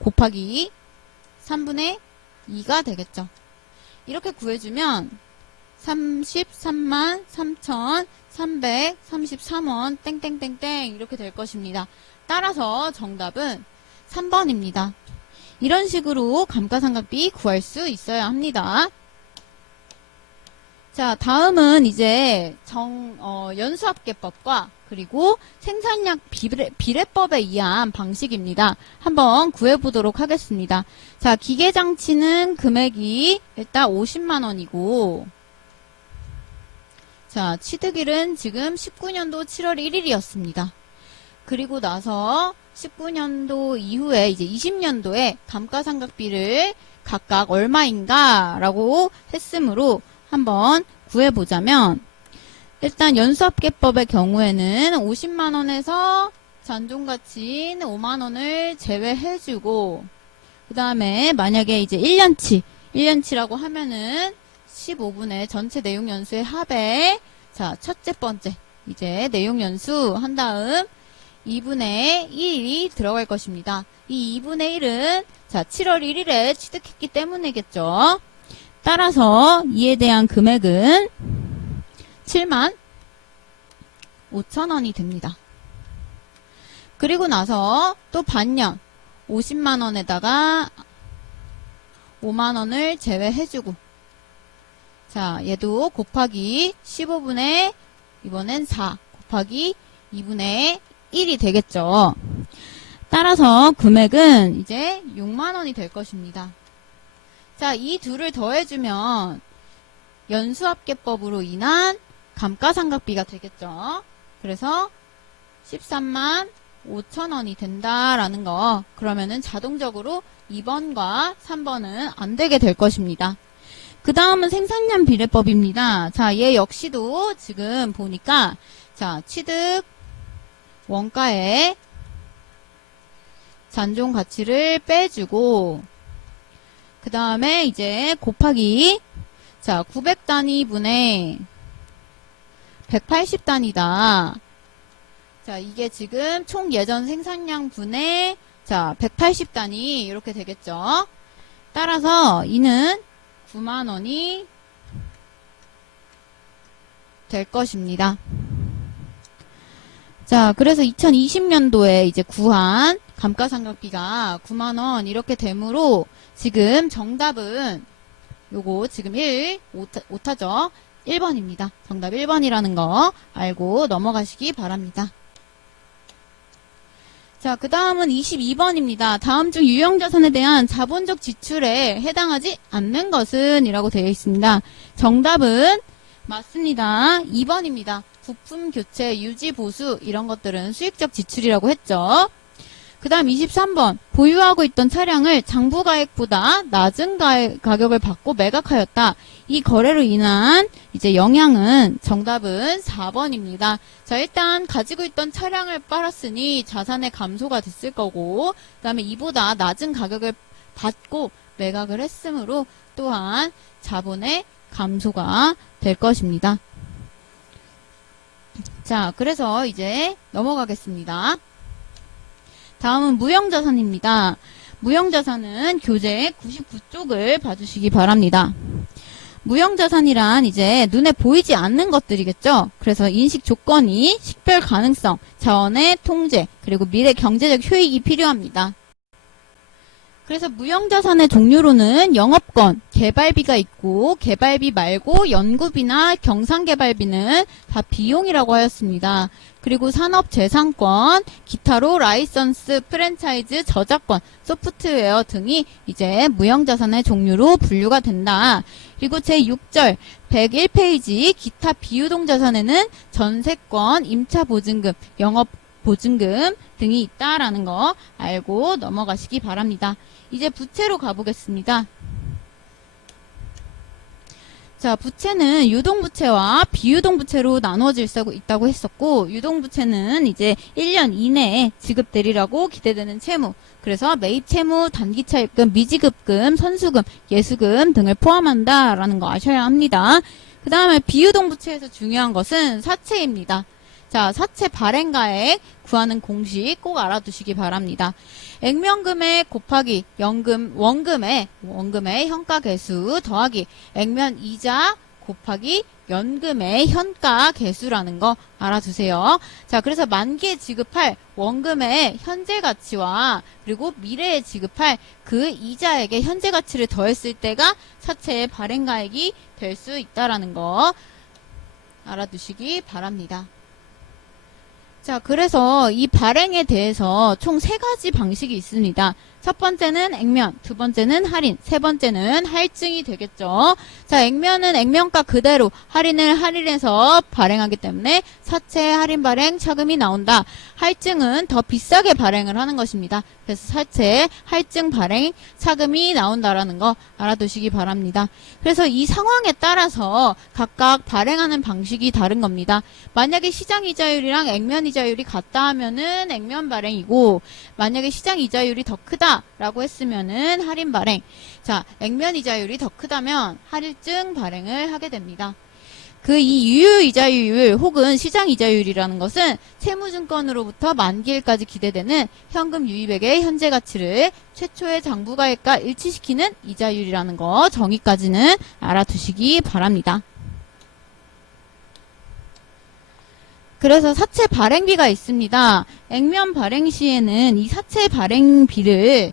곱하기 3분의 2가 되겠죠. 이렇게 구해주면 33만 3,333원 땡땡땡땡 이렇게 될 것입니다. 따라서 정답은 3번입니다. 이런 식으로 감가상각비 구할 수 있어야 합니다. 자, 다음은 이제 연수합계법과 그리고 생산량 비례법에 의한 방식입니다. 한번 구해보도록 하겠습니다. 자, 기계장치는 금액이 일단 50만원이고 자, 취득일은 지금 19년도 7월 1일이었습니다. 그리고 나서 19년도 이후에 이제 20년도에 감가상각비를 각각 얼마인가 라고 했으므로 한번 구해보자면 일단 연수합계법의 경우에는 50만원에서 잔존가치인 5만원을 제외해주고 그 다음에 만약에 이제 1년치라고 하면은 15분의 전체 내용연수의 합에 자 첫째 번째 이제 내용연수 한 다음 2분의 1이 들어갈 것입니다. 이 2분의 1은 자 7월 1일에 취득했기 때문이겠죠. 따라서 이에 대한 금액은 7만 5천원이 됩니다. 그리고 나서 또 반년 50만원에다가 5만원을 제외해주고 자 얘도 곱하기 15분의 이번엔 4 곱하기 2분의 1이 되겠죠. 따라서 금액은 이제 6만원이 될 것입니다. 자, 이 둘을 더해주면 연수합계법으로 인한 감가상각비가 되겠죠. 그래서 13만 5천원이 된다라는 거. 그러면은 자동적으로 2번과 3번은 안 되게 될 것입니다. 그 다음은 생산량 비례법입니다. 자, 얘 역시도 지금 보니까 자, 취득 원가에 잔존 가치를 빼주고 그 다음에 이제 곱하기 자 900단위분의 180단위다. 자 자, 이게 지금 총 예전 생산량 분의 자, 180단위 이렇게 되겠죠. 따라서 이는 9만원이 될 것입니다. 자, 그래서 2020년도에 이제 구한 감가상각비가 9만원 이렇게 되므로 지금 정답은 요거 지금 오타죠. 1번입니다. 정답 1번이라는 거 알고 넘어가시기 바랍니다. 자, 그 다음은 22번입니다. 다음 중 유형자산에 대한 자본적 지출에 해당하지 않는 것은 이라고 되어 있습니다. 정답은 맞습니다. 2번입니다. 부품 교체, 유지, 보수 이런 것들은 수익적 지출이라고 했죠. 그 다음 23번 보유하고 있던 차량을 장부가액보다 낮은 가격을 받고 매각하였다. 이 거래로 인한 이제 영향은 정답은 4번입니다. 자, 일단 가지고 있던 차량을 팔았으니 자산의 감소가 됐을 거고 그 다음에 이보다 낮은 가격을 받고 매각을 했으므로 또한 자본의 감소가 될 것입니다. 자, 그래서 이제 넘어가겠습니다. 다음은 무형자산입니다. 무형자산은 교재 99쪽을 봐주시기 바랍니다. 무형자산이란 이제 눈에 보이지 않는 것들이겠죠. 그래서 인식 조건이 식별 가능성, 자원의 통제, 그리고 미래 경제적 효익이 필요합니다. 그래서 무형자산의 종류로는 영업권, 개발비가 있고 개발비 말고 연구비나 경상개발비는 다 비용이라고 하였습니다. 그리고 산업재산권, 기타로 라이선스, 프랜차이즈, 저작권, 소프트웨어 등이 이제 무형자산의 종류로 분류가 된다. 그리고 제6절 101페이지 기타 비유동자산에는 전세권, 임차보증금, 영업보증금 등이 있다라는 거 알고 넘어가시기 바랍니다. 이제 부채로 가보겠습니다. 자, 부채는 유동부채와 비유동부채로 나누어질 수 있다고 했었고, 유동부채는 이제 1년 이내에 지급되리라고 기대되는 채무, 그래서 매입채무, 단기차입금, 미지급금, 선수금, 예수금 등을 포함한다라는 거 아셔야 합니다. 그 다음에 비유동부채에서 중요한 것은 사채입니다. 자, 사채 발행가액 구하는 공식 꼭 알아두시기 바랍니다. 액면금액 곱하기 원금의 현가계수 더하기 액면 이자 곱하기 연금의 현가 계수라는 거 알아두세요. 자, 그래서 만기에 지급할 원금의 현재 가치와 그리고 미래에 지급할 그 이자액의 현재 가치를 더했을 때가 사채의 발행가액이 될 수 있다라는 거 알아두시기 바랍니다. 자, 그래서 이 발행에 대해서 총 3가지 방식이 있습니다. 첫 번째는 액면, 두 번째는 할인, 세 번째는 할증이 되겠죠. 자, 액면은 액면가 그대로 할인을 할인해서 발행하기 때문에 사채 할인 발행 차금이 나온다. 할증은 더 비싸게 발행을 하는 것입니다. 그래서 사채 할증 발행 차금이 나온다라는 거 알아두시기 바랍니다. 그래서 이 상황에 따라서 각각 발행하는 방식이 다른 겁니다. 만약에 시장 이자율이랑 액면 이자율이 같다 하면은 액면 발행이고, 만약에 시장 이자율이 더 크다라고 했으면은 할인 발행. 자, 액면 이자율이 더 크다면 할증 발행을 하게 됩니다. 그 이 유효 이자율 혹은 시장 이자율이라는 것은 채무증권으로부터 만기일까지 기대되는 현금 유입액의 현재 가치를 최초의 장부가액과 일치시키는 이자율이라는 거 정의까지는 알아두시기 바랍니다. 그래서 사채 발행비가 있습니다. 액면 발행 시에는 이 사채 발행비를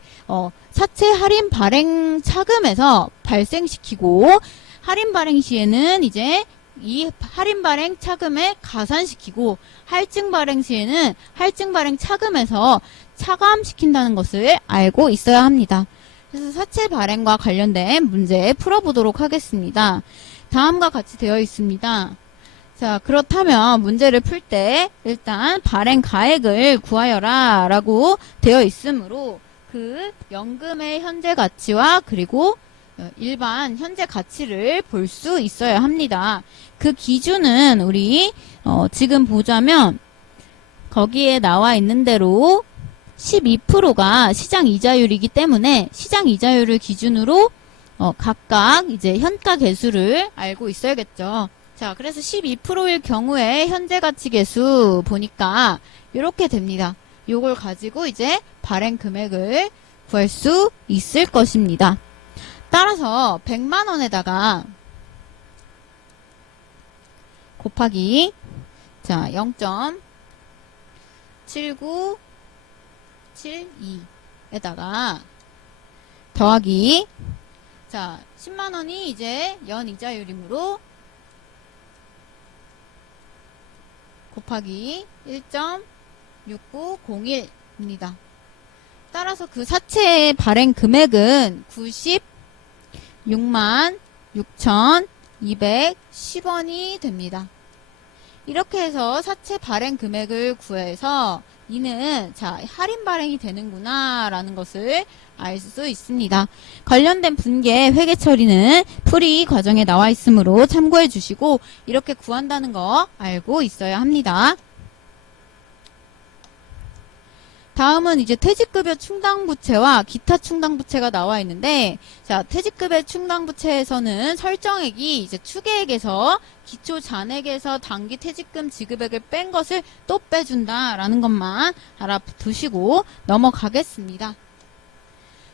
사채 할인 발행 차금에서 발생시키고, 할인 발행 시에는 이제 이 할인 발행 차금에 가산시키고, 할증 발행 시에는 할증 발행 차금에서 차감시킨다는 것을 알고 있어야 합니다. 그래서 사채 발행과 관련된 문제 풀어보도록 하겠습니다. 다음과 같이 되어 있습니다. 자, 그렇다면 문제를 풀 때 일단 발행 가액을 구하여라 라고 되어 있으므로 그 연금의 현재 가치와 그리고 일반 현재 가치를 볼 수 있어야 합니다. 그 기준은 우리 지금 보자면 거기에 나와 있는 대로 12%가 시장 이자율이기 때문에 시장 이자율을 기준으로 각각 이제 현가 계수를 알고 있어야겠죠. 자, 그래서 12%일 경우에 현재 가치 계수 보니까 이렇게 됩니다. 요걸 가지고 이제 발행 금액을 구할 수 있을 것입니다. 따라서 100만 원에다가 곱하기 자 0.7972에다가 더하기 자 10만 원이 이제 연이자율이므로 곱하기 1.6901입니다. 따라서 그 사채의 발행 금액은 96만 6,210원이 됩니다. 이렇게 해서 사채 발행 금액을 구해서 이는 자 할인 발행이 되는구나 라는 것을 알 수 있습니다. 관련된 분계 회계 처리는 풀이 과정에 나와 있으므로 참고해 주시고 이렇게 구한다는 거 알고 있어야 합니다. 다음은 이제 퇴직급여 충당부채와 기타 충당부채가 나와 있는데, 자, 퇴직급여 충당부채에서는 설정액이 이제 추계액에서 기초 잔액에서 단기 퇴직금 지급액을 뺀 것을 또 빼준다라는 것만 알아두시고 넘어가겠습니다.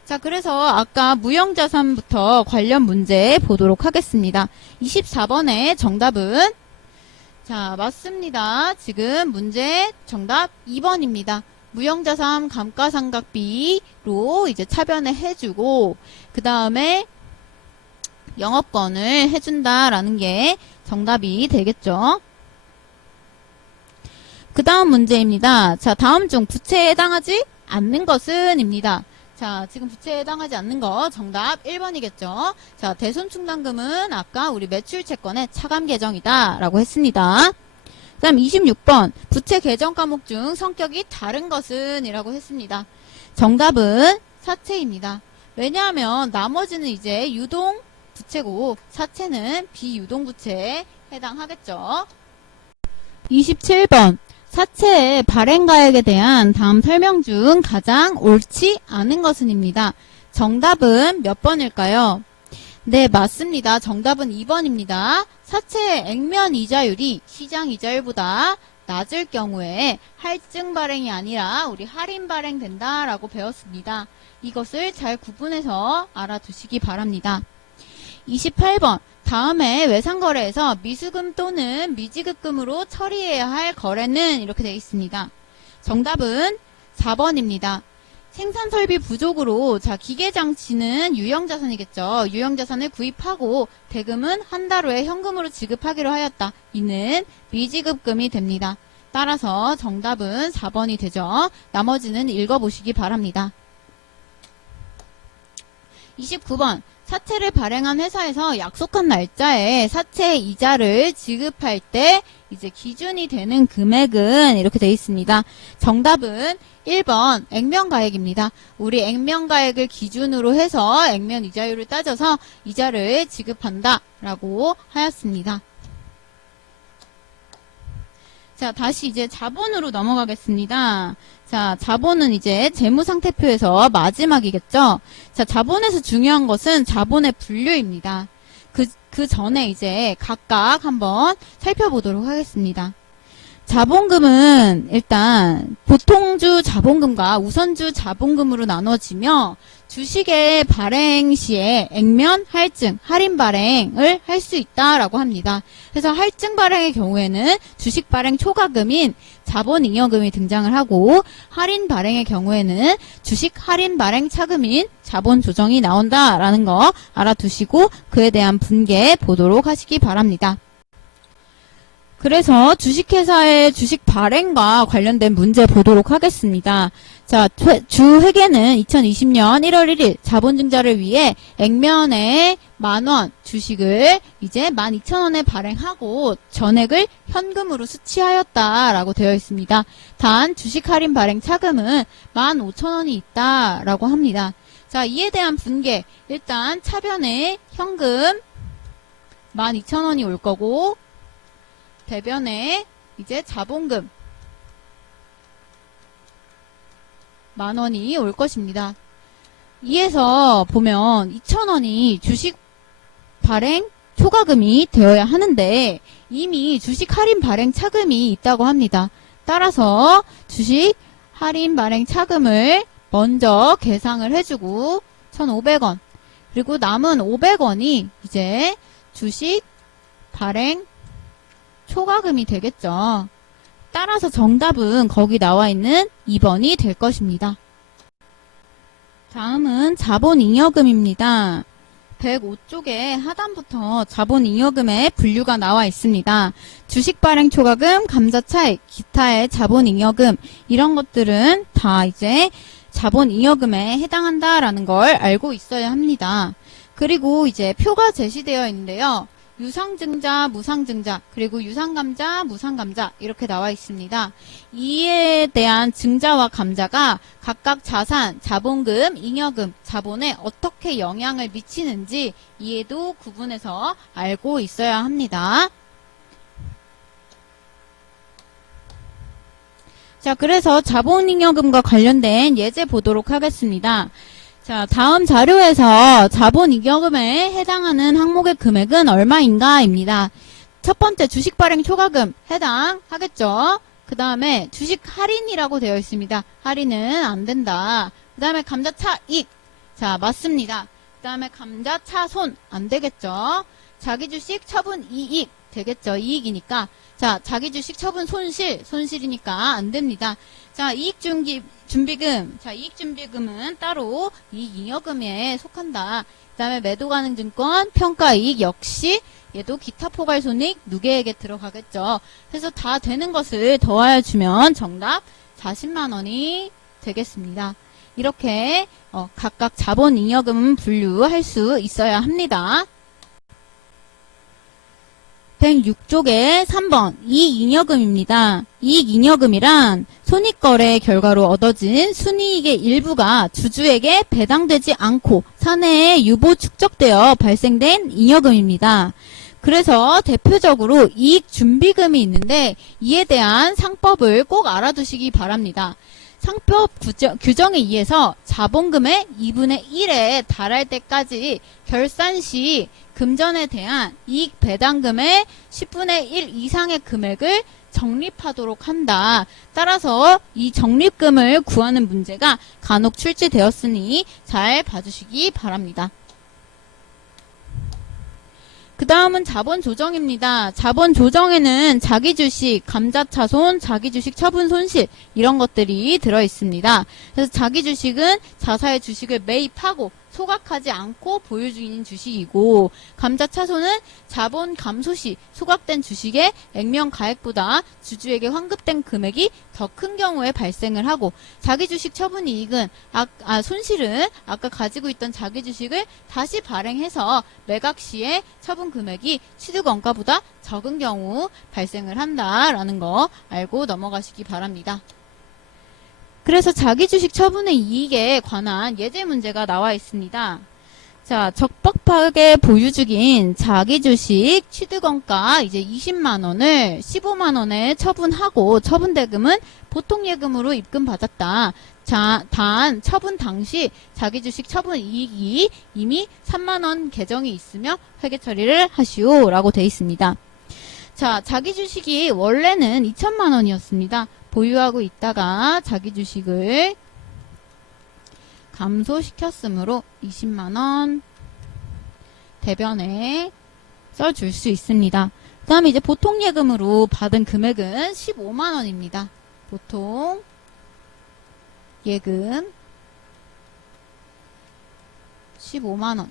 자, 그래서 아까 무형자산부터 관련 문제 보도록 하겠습니다. 24번의 정답은 자, 맞습니다. 지금 문제 정답 2번입니다. 무형자산 감가상각비로 이제 차변을 해주고 그 다음에 영업권을 해준다라는 게 정답이 되겠죠. 그 다음 문제입니다. 자, 다음 중 부채에 해당하지 않는 것은 입니다. 자, 지금 부채에 해당하지 않는 거 정답 1번이겠죠. 자, 대손충당금은 아까 우리 매출채권의 차감 계정이다 라고 했습니다. 그 다음 26번 부채 계정 과목 중 성격이 다른 것은 이라고 했습니다. 정답은 사채입니다. 왜냐하면 나머지는 이제 유동 부채고 사채는 비유동 부채에 해당하겠죠. 27번 사채의 발행가액에 대한 다음 설명 중 가장 옳지 않은 것은입니다. 정답은 몇 번일까요? 네, 맞습니다. 정답은 2번입니다. 사채의 액면 이자율이 시장 이자율보다 낮을 경우에 할증 발행이 아니라 우리 할인 발행된다라고 배웠습니다. 이것을 잘 구분해서 알아두시기 바랍니다. 28번 다음에 외상거래에서 미수금 또는 미지급금으로 처리해야 할 거래는 이렇게 되어 있습니다. 정답은 4번입니다. 생산설비 부족으로 자 기계장치는 유형자산이겠죠. 유형자산을 구입하고 대금은 한 달 후에 현금으로 지급하기로 하였다. 이는 미지급금이 됩니다. 따라서 정답은 4번이 되죠. 나머지는 읽어보시기 바랍니다. 29번 사채를 발행한 회사에서 약속한 날짜에 사채 이자를 지급할 때 이제 기준이 되는 금액은 이렇게 되어 있습니다. 정답은 1번 액면가액입니다. 우리 액면가액을 기준으로 해서 액면 이자율을 따져서 이자를 지급한다 라고 하였습니다. 자, 다시 이제 자본으로 넘어가겠습니다. 자, 자본은 이제 재무상태표에서 마지막이겠죠. 자, 자본에서 중요한 것은 자본의 분류입니다. 그 전에 이제 각각 한번 살펴보도록 하겠습니다. 자본금은 일단 보통주 자본금과 우선주 자본금으로 나눠지며 주식의 발행 시에 액면, 할증, 할인 발행을 할 수 있다라고 합니다. 그래서 할증 발행의 경우에는 주식 발행 초과금인 자본잉여금이 등장을 하고 할인 발행의 경우에는 주식 할인 발행 차금인 자본 조정이 나온다라는 거 알아두시고 그에 대한 분계 보도록 하시기 바랍니다. 그래서 주식회사의 주식 발행과 관련된 문제 보도록 하겠습니다. 자, 주회계는 2020년 1월 1일 자본증자를 위해 액면에 10,000원 주식을 이제 12,000원에 발행하고 전액을 현금으로 수취하였다라고 되어 있습니다. 단 주식 할인 발행 차금은 15,000원이 있다라고 합니다. 자, 이에 대한 분계 일단 차변에 현금 12,000원이 올 거고 대변에 이제 자본금 10,000원이 올 것입니다. 이에서 보면 2,000원이 주식 발행 초과금이 되어야 하는데 이미 주식 할인 발행 차금이 있다고 합니다. 따라서 주식 할인 발행 차금을 먼저 계상을 해주고 1,500원 그리고 남은 500원이 이제 주식 발행 초과금이 되겠죠. 따라서 정답은 거기 나와 있는 2번이 될 것입니다. 다음은 자본잉여금입니다. 105쪽에 하단부터 자본잉여금의 분류가 나와 있습니다. 주식 발행 초과금, 감자차익, 기타의 자본잉여금 이런 것들은 다 이제 자본잉여금에 해당한다라는 걸 알고 있어야 합니다. 그리고 이제 표가 제시되어 있는데요. 유상증자, 무상증자, 그리고 유상감자, 무상감자 이렇게 나와 있습니다. 이에 대한 증자와 감자가 각각 자산, 자본금, 잉여금, 자본에 어떻게 영향을 미치는지 이에도 구분해서 알고 있어야 합니다. 자, 그래서 자본잉여금과 관련된 예제 보도록 하겠습니다. 자, 다음 자료에서 자본잉여금에 해당하는 항목의 금액은 얼마인가입니다. 첫 번째 주식 발행 초과금 해당하겠죠. 그 다음에 주식 할인이라고 되어 있습니다. 할인은 안 된다. 그 다음에 감자차익. 자, 맞습니다. 그 다음에 감자차손 안 되겠죠. 자기주식 처분 이익 되겠죠. 이익이니까. 자, 자기주식 처분 손실이니까 안 됩니다. 자, 이익준비금. 자, 이익준비금은 따로 이익잉여금에 속한다. 그 다음에 매도가능증권, 평가이익 역시 얘도 기타 포괄손익 누계액에 들어가겠죠. 그래서 다 되는 것을 더하여 주면 정답 40만원이 되겠습니다. 이렇게 각각 자본잉여금 분류할 수 있어야 합니다. 106쪽에 3번 이익잉여금입니다. 이익잉여금이란 손익거래 결과로 얻어진 순이익의 일부가 주주에게 배당되지 않고 사내에 유보 축적되어 발생된 잉여금입니다. 그래서 대표적으로 이익준비금이 있는데 이에 대한 상법을 꼭 알아두시기 바랍니다. 상법 규정에 의해서 자본금의 2분의 1에 달할 때까지 결산 시 금전에 대한 이익 배당금의 10분의 1 이상의 금액을 적립하도록 한다. 따라서 이 적립금을 구하는 문제가 간혹 출제되었으니 잘 봐주시기 바랍니다. 그 다음은 자본조정입니다. 자본조정에는 자기주식, 감자차손, 자기주식 처분 손실 이런 것들이 들어있습니다. 그래서 자기주식은 자사의 주식을 매입하고 소각하지 않고 보유 중인 주식이고 감자차손은 자본 감소 시 소각된 주식의 액면 가액보다 주주에게 환급된 금액이 더 큰 경우에 발생을 하고 자기주식 처분 이익은 손실은 아까 가지고 있던 자기주식을 다시 발행해서 매각 시에 처분 금액이 취득원가보다 적은 경우 발생을 한다라는 거 알고 넘어가시기 바랍니다. 그래서 자기주식 처분의 이익에 관한 예제 문제가 나와 있습니다. 자, 적법하게 보유 중인 자기주식 취득원가 이제 20만원을 15만원에 처분하고 처분대금은 보통예금으로 입금받았다. 자, 단 처분 당시 자기주식 처분 이익이 이미 3만원 계정이 있으며 회계 처리를 하시오 라고 되어 있습니다. 자, 자기주식이 원래는 2천만원이었습니다. 보유하고 있다가 자기주식을 감소시켰으므로 20만원 대변에 써줄 수 있습니다. 그 다음에 이제 보통예금으로 받은 금액은 15만원입니다. 보통 예금 15만원.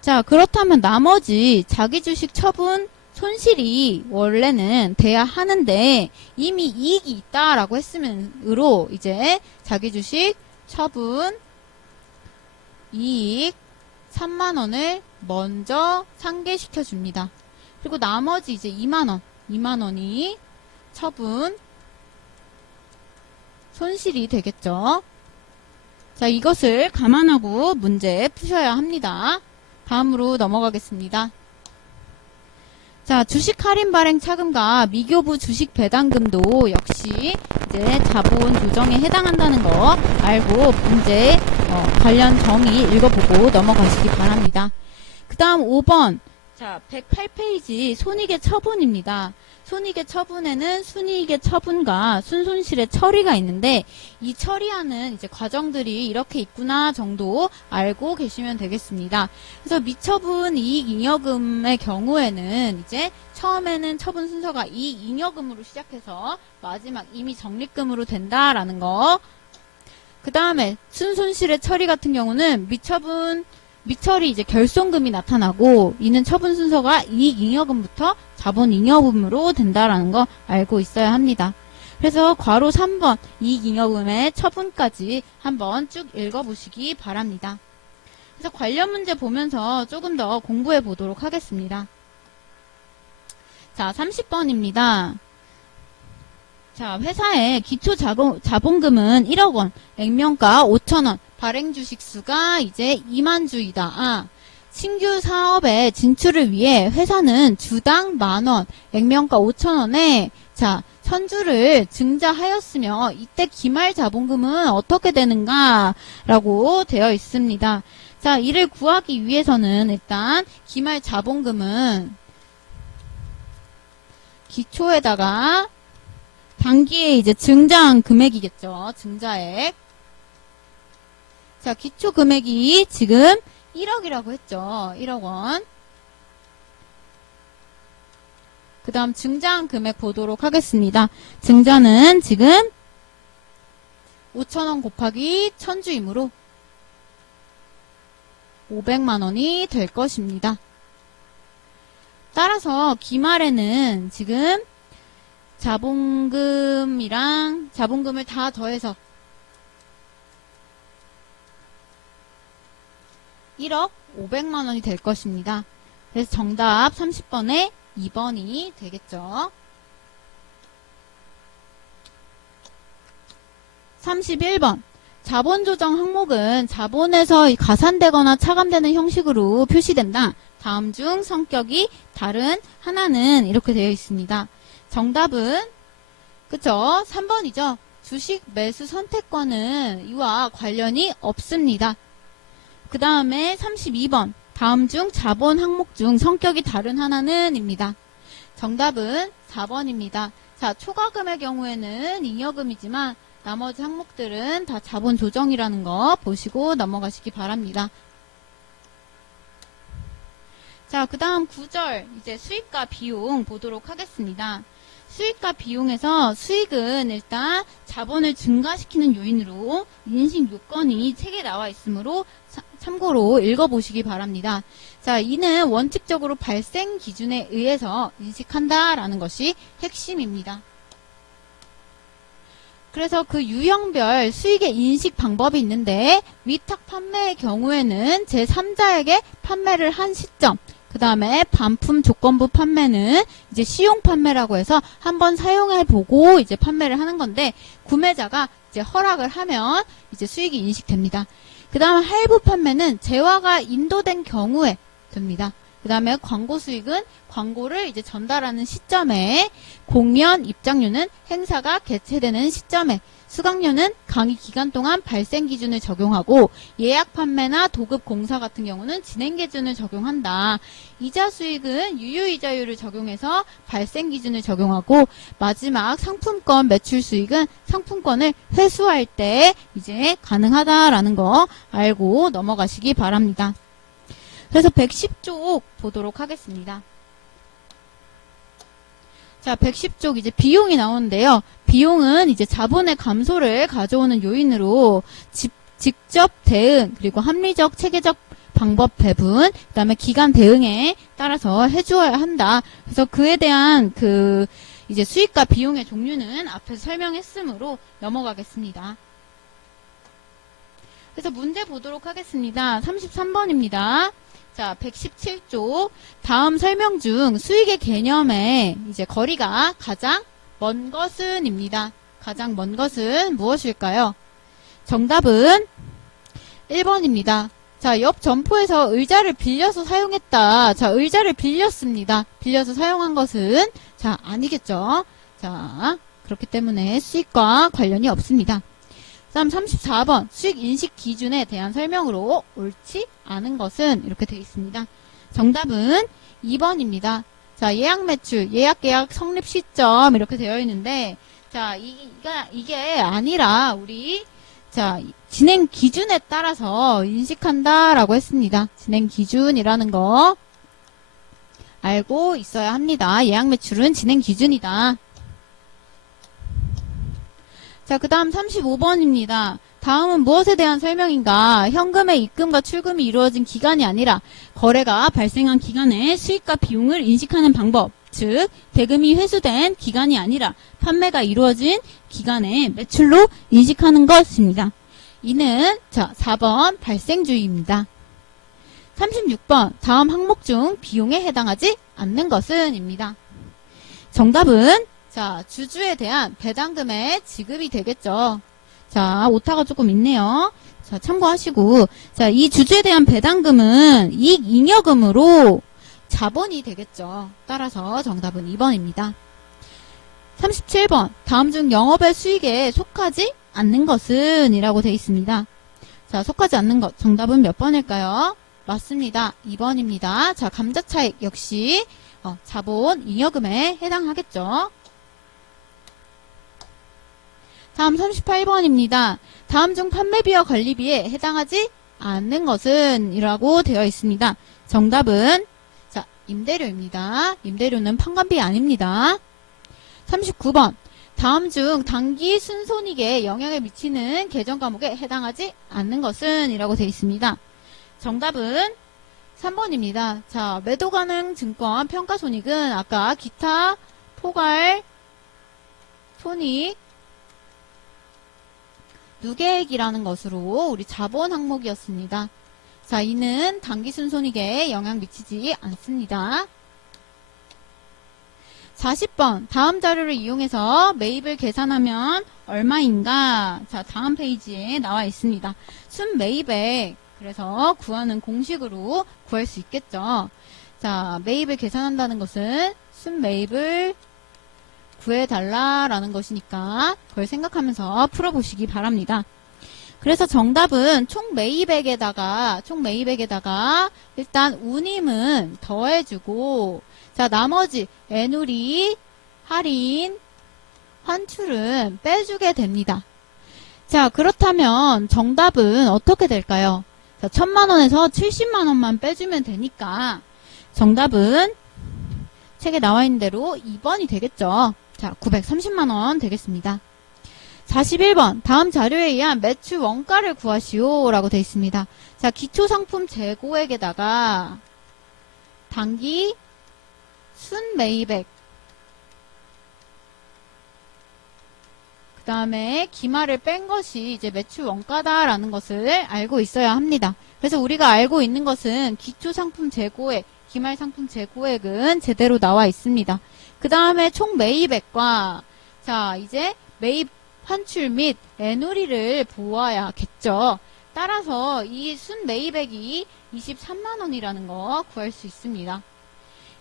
자, 그렇다면 나머지 자기주식 처분 손실이 원래는 돼야 하는데 이미 이익이 있다라고 했으므로 이제 자기주식 처분 이익 3만원을 먼저 상계시켜 줍니다. 그리고 나머지 이제 2만원이 처분 손실이 되겠죠. 자, 이것을 감안하고 문제 푸셔야 합니다. 다음으로 넘어가겠습니다. 자, 주식 할인 발행 차금과 미교부 주식 배당금도 역시 이제 자본 조정에 해당한다는 거 알고 문제 관련 정의 읽어보고 넘어가시기 바랍니다. 그 다음 5번. 자, 108페이지 손익의 처분입니다. 손익의 처분에는 순이익의 처분과 순손실의 처리가 있는데 이 처리하는 이제 과정들이 이렇게 있구나 정도 알고 계시면 되겠습니다. 그래서 미처분 이익잉여금의 경우에는 이제 처음에는 처분 순서가 이익잉여금으로 시작해서 마지막 이미 적립금으로 된다라는 거. 그 다음에 순손실의 처리 같은 경우는 미처리 이제 결손금이 나타나고 이는 처분 순서가 이익잉여금부터 자본잉여금으로 된다라는 거 알고 있어야 합니다. 그래서 괄호 3번 이익잉여금의 처분까지 한번 쭉 읽어보시기 바랍니다. 그래서 관련 문제 보면서 조금 더 공부해 보도록 하겠습니다. 자, 30번입니다. 자, 회사의 기초 자본금은 1억 원, 액면가 5천 원, 발행 주식 수가 이제 2만 주이다. 신규 사업에 진출을 위해 회사는 주당 10,000원, 액면가 5,000원에 자, 선주를 증자하였으며 이때 기말 자본금은 어떻게 되는가? 라고 되어 있습니다. 자, 이를 구하기 위해서는 일단 기말 자본금은 기초에다가 단기에 이제 증자한 금액이겠죠. 증자액. 자, 기초 금액이 지금 1억이라고 했죠. 1억 원. 그 다음 증자한 금액 보도록 하겠습니다. 증자는 지금 5,000원 곱하기 1000주이므로 500만원이 될 것입니다. 따라서 기말에는 지금 자본금을 다 더해서 1억 500만원이 될 것입니다. 그래서 정답 30번에 2번이 되겠죠. 31번. 자본조정 항목은 자본에서 가산되거나 차감되는 형식으로 표시된다. 다음 중 성격이 다른 하나는 이렇게 되어 있습니다. 정답은 그쵸? 3번이죠. 주식 매수 선택권은 이와 관련이 없습니다. 그 다음에 32번. 다음 중 자본 항목 중 성격이 다른 하나는 입니다. 정답은 4번입니다. 자, 초과금의 경우에는 잉여금이지만 나머지 항목들은 다 자본 조정이라는 거 보시고 넘어가시기 바랍니다. 자, 그 다음 9절 이제 수익과 비용 보도록 하겠습니다. 수익과 비용에서 수익은 일단 자본을 증가시키는 요인으로 인식 요건이 책에 나와 있으므로 참고로 읽어보시기 바랍니다. 자, 이는 원칙적으로 발생 기준에 의해서 인식한다라는 것이 핵심입니다. 그래서 그 유형별 수익의 인식 방법이 있는데 위탁 판매의 경우에는 제3자에게 판매를 한 시점, 그 다음에 반품 조건부 판매는 이제 시용 판매라고 해서 한번 사용해보고 이제 판매를 하는 건데 구매자가 이제 허락을 하면 이제 수익이 인식됩니다. 그 다음 할부 판매는 재화가 인도된 경우에 됩니다. 그 다음에 광고 수익은 광고를 이제 전달하는 시점에 공연 입장료는 행사가 개최되는 시점에 수강료는 강의 기간 동안 발생 기준을 적용하고 예약 판매나 도급 공사 같은 경우는 진행 기준을 적용한다. 이자 수익은 유효이자율을 적용해서 발생 기준을 적용하고 마지막 상품권 매출 수익은 상품권을 회수할 때 이제 가능하다라는 거 알고 넘어가시기 바랍니다. 그래서 110쪽 보도록 하겠습니다. 자, 110쪽 이제 비용이 나오는데요. 비용은 이제 자본의 감소를 가져오는 요인으로 직접 대응, 그리고 합리적, 체계적 방법 배분, 그 다음에 기간 대응에 따라서 해주어야 한다. 그래서 그에 대한 이제 수익과 비용의 종류는 앞에서 설명했으므로 넘어가겠습니다. 그래서 문제 보도록 하겠습니다. 33번입니다. 자, 117쪽. 다음 설명 중 수익의 개념에 이제 거리가 가장 먼 것은 입니다. 가장 먼 것은 무엇일까요? 정답은 1번입니다. 자, 옆 점포에서 의자를 빌려서 사용했다. 자, 의자를 빌렸습니다. 빌려서 사용한 것은 자, 아니겠죠. 자, 그렇기 때문에 수익과 관련이 없습니다. 다음 34번 수익 인식 기준에 대한 설명으로 옳지 않은 것은 이렇게 되어 있습니다. 정답은 2번입니다. 자, 예약 매출, 예약 계약 성립 시점 이렇게 되어 있는데, 자, 이게 아니라 우리 자, 진행 기준에 따라서 인식한다라고 했습니다. 진행 기준이라는 거 알고 있어야 합니다. 예약 매출은 진행 기준이다. 자, 그 다음 35번입니다. 다음은 무엇에 대한 설명인가? 현금의 입금과 출금이 이루어진 기간이 아니라 거래가 발생한 기간의 수익과 비용을 인식하는 방법. 즉, 대금이 회수된 기간이 아니라 판매가 이루어진 기간의 매출로 인식하는 것입니다. 이는 자 4번 발생주의입니다. 36번 다음 항목 중 비용에 해당하지 않는 것은 입니다. 정답은 자 주주에 대한 배당금의 지급이 되겠죠. 자 오타가 조금 있네요. 자 참고하시고 자 이 주주에 대한 배당금은 이익 잉여금으로 자본이 되겠죠. 따라서 정답은 2번입니다. 37번 다음 중 영업의 수익에 속하지 않는 것은 이라고 되어 있습니다. 자 속하지 않는 것 정답은 몇 번일까요? 맞습니다. 2번입니다. 자 감자차익 역시 자본 잉여금에 해당하겠죠. 다음 38번입니다. 다음 중 판매비와 관리비에 해당하지 않는 것은 이라고 되어 있습니다. 정답은 자 임대료입니다. 임대료는 판관비 아닙니다. 39번 다음 중 단기 순손익에 영향을 미치는 계정 과목에 해당하지 않는 것은 이라고 되어 있습니다. 정답은 3번입니다. 자 매도 가능 증권 평가손익은 아까 기타 포괄 손익 누계액이라는 것으로 우리 자본 항목이었습니다. 자 이는 단기 순손익에 영향 미치지 않습니다. 40번 다음 자료를 이용해서 매입을 계산하면 얼마인가? 자 다음 페이지에 나와 있습니다. 순매입액 그래서 구하는 공식으로 구할 수 있겠죠. 자 매입을 계산한다는 것은 순매입을 구해달라라는 것이니까 그걸 생각하면서 풀어보시기 바랍니다. 그래서 정답은 총 매입액에다가 일단 운임은 더해주고 자 나머지 애누리, 할인, 환출은 빼주게 됩니다. 자 그렇다면 정답은 어떻게 될까요? 자 1000만원에서 70만원만 빼주면 되니까 정답은 책에 나와 있는 대로 2번이 되겠죠. 자 930만원 되겠습니다. 41번 다음 자료에 의한 매출 원가를 구하시오 라고 되어 있습니다. 자 기초상품 재고액에다가 단기 순매입액 그 다음에 기말을 뺀 것이 이제 매출 원가다라는 것을 알고 있어야 합니다. 그래서 우리가 알고 있는 것은 기초상품 재고액, 기말상품 재고액은 제대로 나와 있습니다. 그 다음에 총 매입액과 자 이제 매입 환출 및 애누리를 보아야겠죠. 따라서 이 순매입액이 23만원이라는 거 구할 수 있습니다.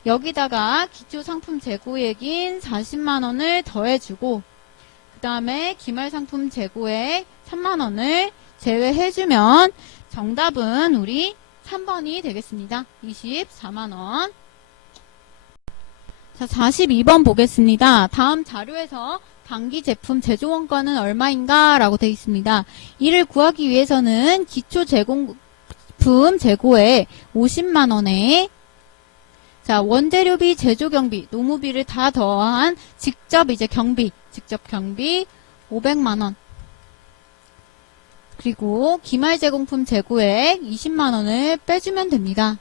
여기다가 기초상품 재고액인 40만원을 더해주고 그 다음에 기말상품 재고액 3만원을 제외해주면 정답은 우리 3번이 되겠습니다. 24만원. 자, 42번 보겠습니다. 다음 자료에서 단기 제품 제조 원가는 얼마인가? 라고 되어 있습니다. 이를 구하기 위해서는 기초 제품 재고액 50만원에 자, 원재료비, 제조경비, 노무비를 다 더한 직접 경비 500만원. 그리고 기말 제공품 재고액 20만원을 빼주면 됩니다.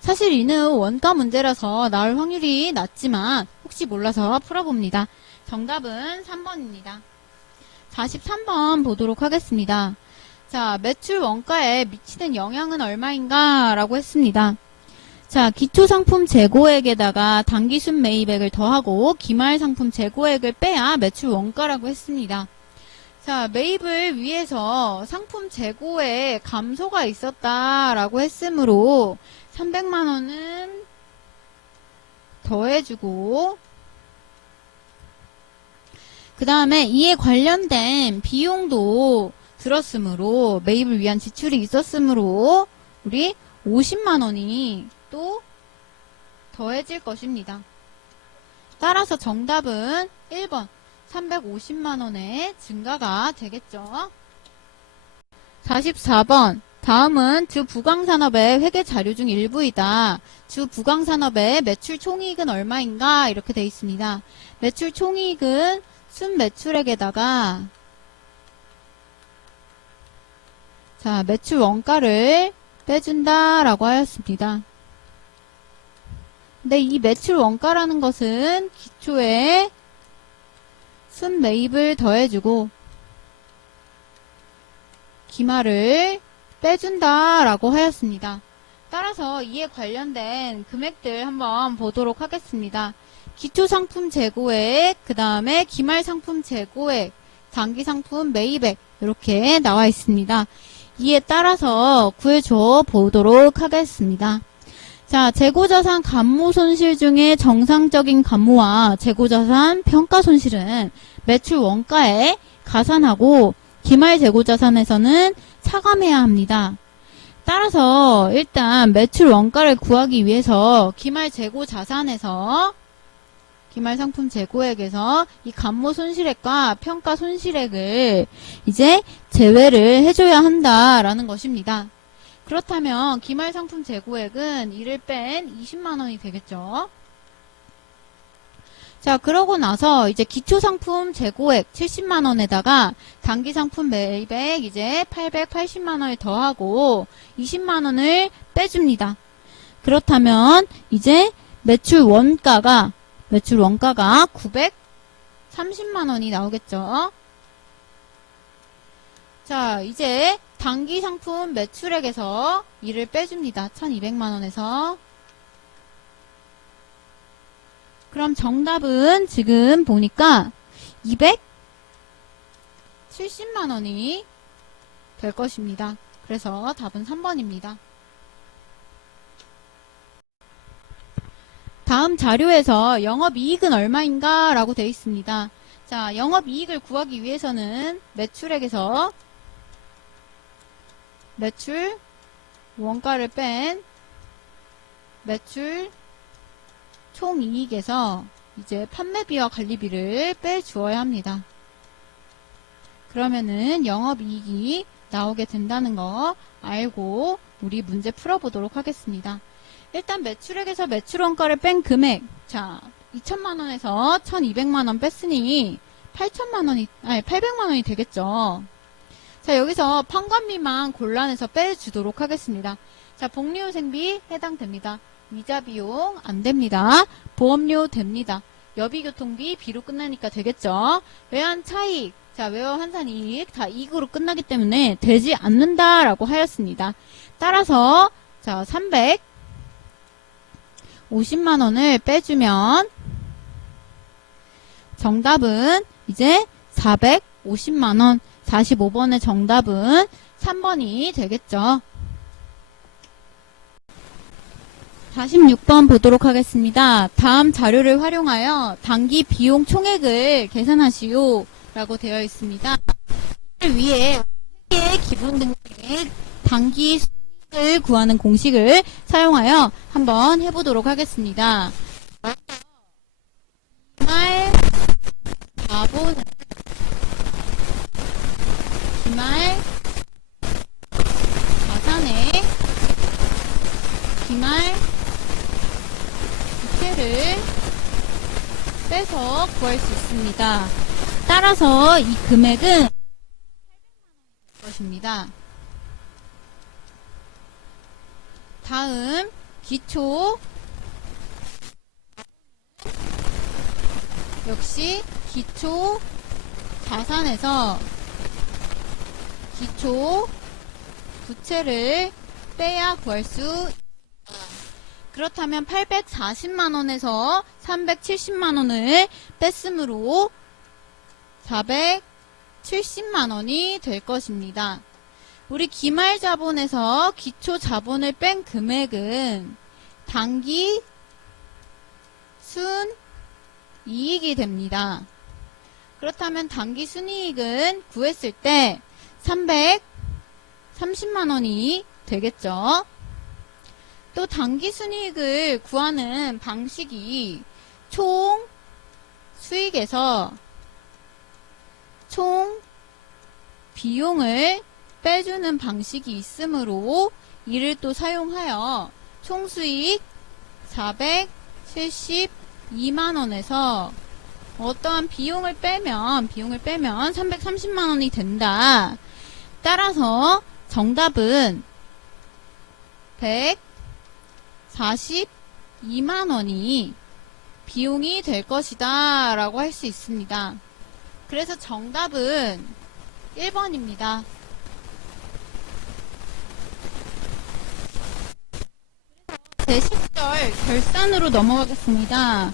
사실 이는 원가 문제라서 나올 확률이 낮지만 혹시 몰라서 풀어봅니다. 정답은 3번입니다. 43번 보도록 하겠습니다. 자, 매출 원가에 미치는 영향은 얼마인가? 라고 했습니다. 자, 기초상품 재고액에다가 단기순 매입액을 더하고 기말상품 재고액을 빼야 매출 원가라고 했습니다. 자, 매입을 위해서 상품 재고에 감소가 있었다라고 했으므로 300만원은 더해주고 그 다음에 이에 관련된 비용도 들었으므로 매입을 위한 지출이 있었으므로 우리 50만원이 또 더해질 것입니다. 따라서 정답은 1번 350만원의 증가가 되겠죠. 44번 다음은 주 부강산업의 회계 자료 중 일부이다. 주 부강산업의 매출 총이익은 얼마인가? 이렇게 되어 있습니다. 매출 총이익은 순매출액에다가 자, 매출 원가를 빼준다라고 하였습니다. 근데 이 매출 원가라는 것은 기초에 순매입을 더해주고 기말을 빼준다라고 하였습니다. 따라서 이에 관련된 금액들 한번 보도록 하겠습니다. 기초상품 재고액, 그 다음에 기말상품 재고액, 단기상품 매입액 이렇게 나와 있습니다. 이에 따라서 구해줘 보도록 하겠습니다. 자, 재고자산 감모 손실 중에 정상적인 감모와 재고자산 평가 손실은 매출 원가에 가산하고 기말 재고자산에서는 차감해야 합니다. 따라서 일단 매출 원가를 구하기 위해서 기말 재고자산에서 기말 상품 재고액에서 이 감모 손실액과 평가 손실액을 이제 제외를 해줘야 한다라는 것입니다. 그렇다면 기말 상품 재고액은 이를 뺀 20만원이 되겠죠. 자, 그러고 나서 이제 기초상품 재고액 70만원에다가 단기상품 매입액 이제 880만원을 더하고 20만원을 빼줍니다. 그렇다면 이제 매출 원가가 930만원이 나오겠죠. 자, 이제 단기상품 매출액에서 이를 빼줍니다. 1200만원에서. 그럼 정답은 지금 보니까 270만원이 될 것입니다. 그래서 답은 3번입니다. 다음 자료에서 영업이익은 얼마인가 라고 되어 있습니다. 자, 영업이익을 구하기 위해서는 매출액에서 매출 원가를 뺀 매출 총이익에서 이제 판매비와 관리비를 빼주어야 합니다. 그러면은 영업이익이 나오게 된다는 거 알고 우리 문제 풀어보도록 하겠습니다. 일단 매출액에서 매출 원가를 뺀 금액, 자, 2천만원에서 1200만원 뺐으니 800만원이 되겠죠. 자, 여기서 판관비만 골라내서 빼주도록 하겠습니다. 자, 복리후생비 해당됩니다. 위자비용 안됩니다. 보험료 됩니다. 여비교통비 비로 끝나니까 되겠죠. 외환차익, 자, 외화환산이익 다 이익으로 끝나기 때문에 되지 않는다라고 하였습니다. 따라서 자, 350만원을 빼주면 정답은 이제 450만원, 45번의 정답은 3번이 되겠죠. 46번 보도록 하겠습니다. 다음 자료를 활용하여 단기 비용 총액을 계산하시오 라고 되어 있습니다. 위에 기본 등록 단기 수익을 구하는 공식을 사용하여 한번 해보도록 하겠습니다. 기말 자본 기말 자산의 기말 부채를 빼서 구할 수 있습니다. 따라서 이 금액은 것입니다. 다음 기초 역시 기초 자산에서 기초 부채를 빼야 구할 수 있습니다. 그렇다면 840만원에서 370만원을 뺐으므로 470만원이 될 것입니다. 우리 기말자본에서 기초자본을 뺀 금액은 단기 순이익이 됩니다. 그렇다면 단기 순이익은 구했을 때 330만원이 되겠죠. 또 당기순이익을 구하는 방식이 총 수익에서 총 비용을 빼주는 방식이 있으므로 이를 또 사용하여 총 수익 472만원에서 어떠한 비용을 빼면 330만원이 된다. 따라서 정답은 142만원이 비용이 될 것이다 라고 할 수 있습니다. 그래서 정답은 1번입니다. 제10절 결산으로 넘어가겠습니다.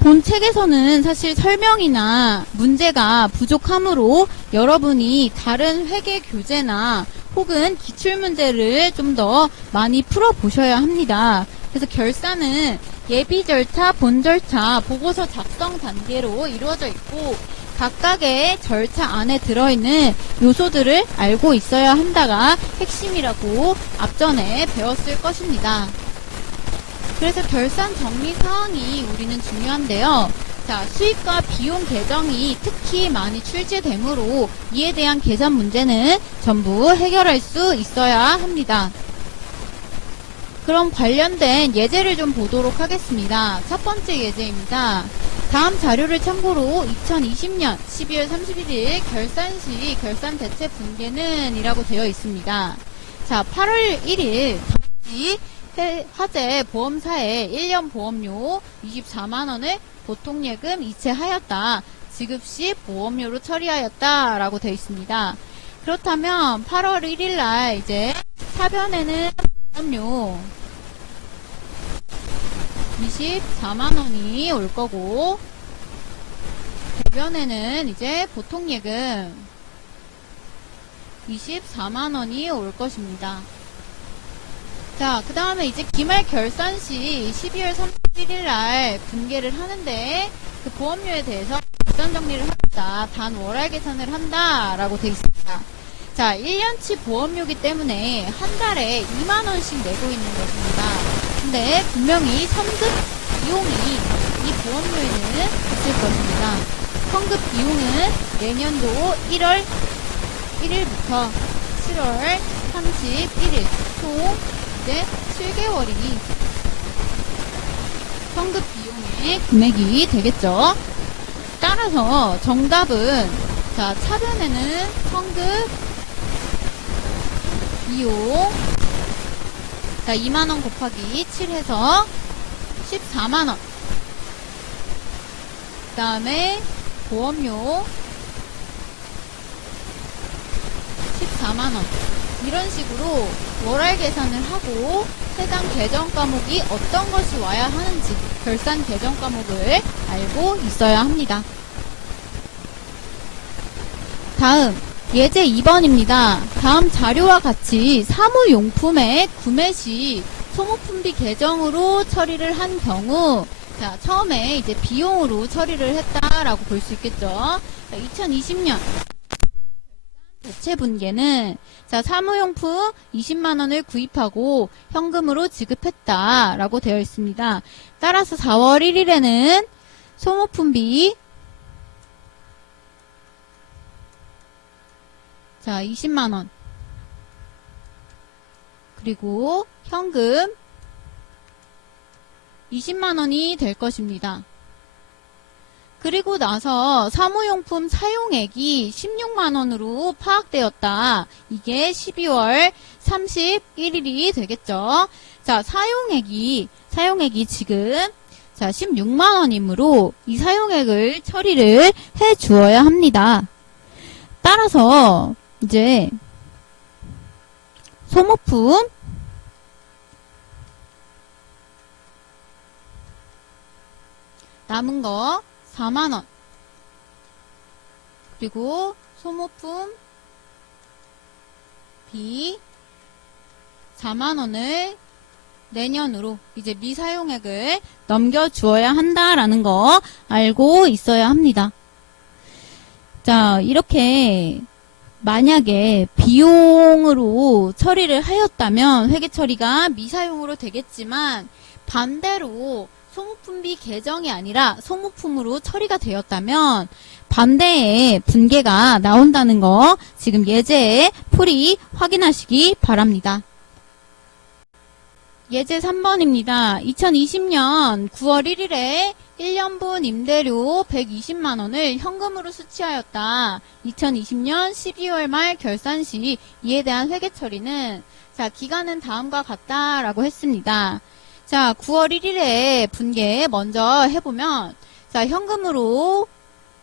본 책에서는 사실 설명이나 문제가 부족하므로 여러분이 다른 회계 교재나 혹은 기출문제를 좀 더 많이 풀어보셔야 합니다. 그래서 결산은 예비 절차, 본 절차, 보고서 작성 단계로 이루어져 있고 각각의 절차 안에 들어있는 요소들을 알고 있어야 한다가 핵심이라고 앞전에 배웠을 것입니다. 그래서 결산 정리 사항이 우리는 중요한데요. 자, 수익과 비용 계정이 특히 많이 출제되므로 이에 대한 계산 문제는 전부 해결할 수 있어야 합니다. 그럼 관련된 예제를 좀 보도록 하겠습니다. 첫 번째 예제입니다. 다음 자료를 참고로 2020년 12월 31일 결산 시 결산 대체 분계는 이라고 되어 있습니다. 자, 8월 1일 당시 화재 보험사에 1년 보험료 24만원을 보통예금 이체하였다. 지급시 보험료로 처리하였다. 라고 되어 있습니다. 그렇다면 8월 1일날 이제 사변에는 보험료 24만원이 올 거고 대변에는 이제 보통예금 24만원이 올 것입니다. 자, 그 다음에 이제 기말 결산 시 12월 31일 날 분계를 하는데 그 보험료에 대해서 결산 정리를 하겠다. 단 월할 계산을 한다. 라고 되어 있습니다. 자, 1년치 보험료기 때문에 한 달에 2만원씩 내고 있는 것입니다. 근데 분명히 선급 비용이 이 보험료에는 있을 것입니다. 선급 비용은 내년도 1월 1일부터 7월 31일 총 이제 7개월이 선급 비용의 금액이 되겠죠. 따라서 정답은 자, 차변에는 선급 비용 자, 2만원 곱하기 7 해서 14만원 그 다음에 보험료 14만원 이런 식으로 월할 계산을 하고 해당 계정 과목이 어떤 것이 와야 하는지 결산 계정 과목을 알고 있어야 합니다. 다음 예제 2번입니다. 다음 자료와 같이 사무용품의 구매 시 소모품비 계정으로 처리를 한 경우 자, 처음에 이제 비용으로 처리를 했다라고 볼 수 있겠죠. 2020년 대체 분계는 자, 사무용품 20만원을 구입하고 현금으로 지급했다라고 되어 있습니다. 따라서 4월 1일에는 소모품비 자, 20만원 그리고 현금 20만원이 될 것입니다. 그리고 나서 사무용품 사용액이 16만원으로 파악되었다. 이게 12월 31일이 되겠죠. 자, 사용액이 지금 자, 16만원이므로 이 사용액을 처리를 해 주어야 합니다. 따라서 이제 소모품 남은 거 4만원 그리고 소모품 비 4만원을 내년으로 이제 미사용액을 넘겨주어야 한다라는 거 알고 있어야 합니다. 자, 이렇게 만약에 비용으로 처리를 하였다면 회계 처리가 미사용으로 되겠지만 반대로 소모품비 계정이 아니라 소모품으로 처리가 되었다면 반대의 분계가 나온다는 거 지금 예제의 풀이 확인하시기 바랍니다. 예제 3번입니다. 2020년 9월 1일에 1년분 임대료 120만원을 현금으로 수취하였다. 2020년 12월 말 결산 시 이에 대한 회계 처리는 자 기간은 다음과 같다라고 했습니다. 자 9월 1일에 분계 먼저 해보면 자 현금으로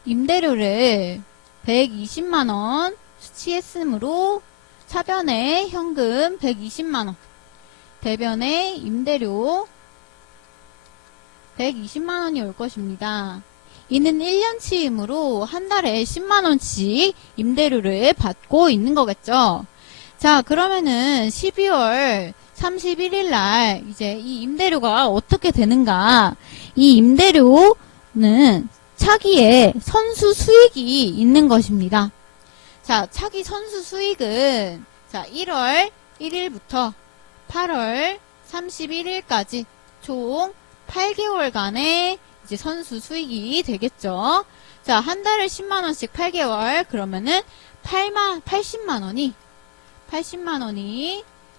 임대료를 120만원 수취했으므로 차변에 현금 120만원 대변에 임대료 120만원이 올 것입니다. 이는 1년치이므로 한 달에 10만원씩 임대료를 받고 있는 거겠죠. 자, 그러면은 12월 31일 날 이제 이 임대료가 어떻게 되는가? 이 임대료는 차기에 선수 수익이 있는 것입니다. 자, 차기 선수 수익은 자, 1월 1일부터 8월 31일까지 총 8개월간의 이제 선수 수익이 되겠죠. 자, 한 달에 10만원씩 8개월, 그러면은 80만원이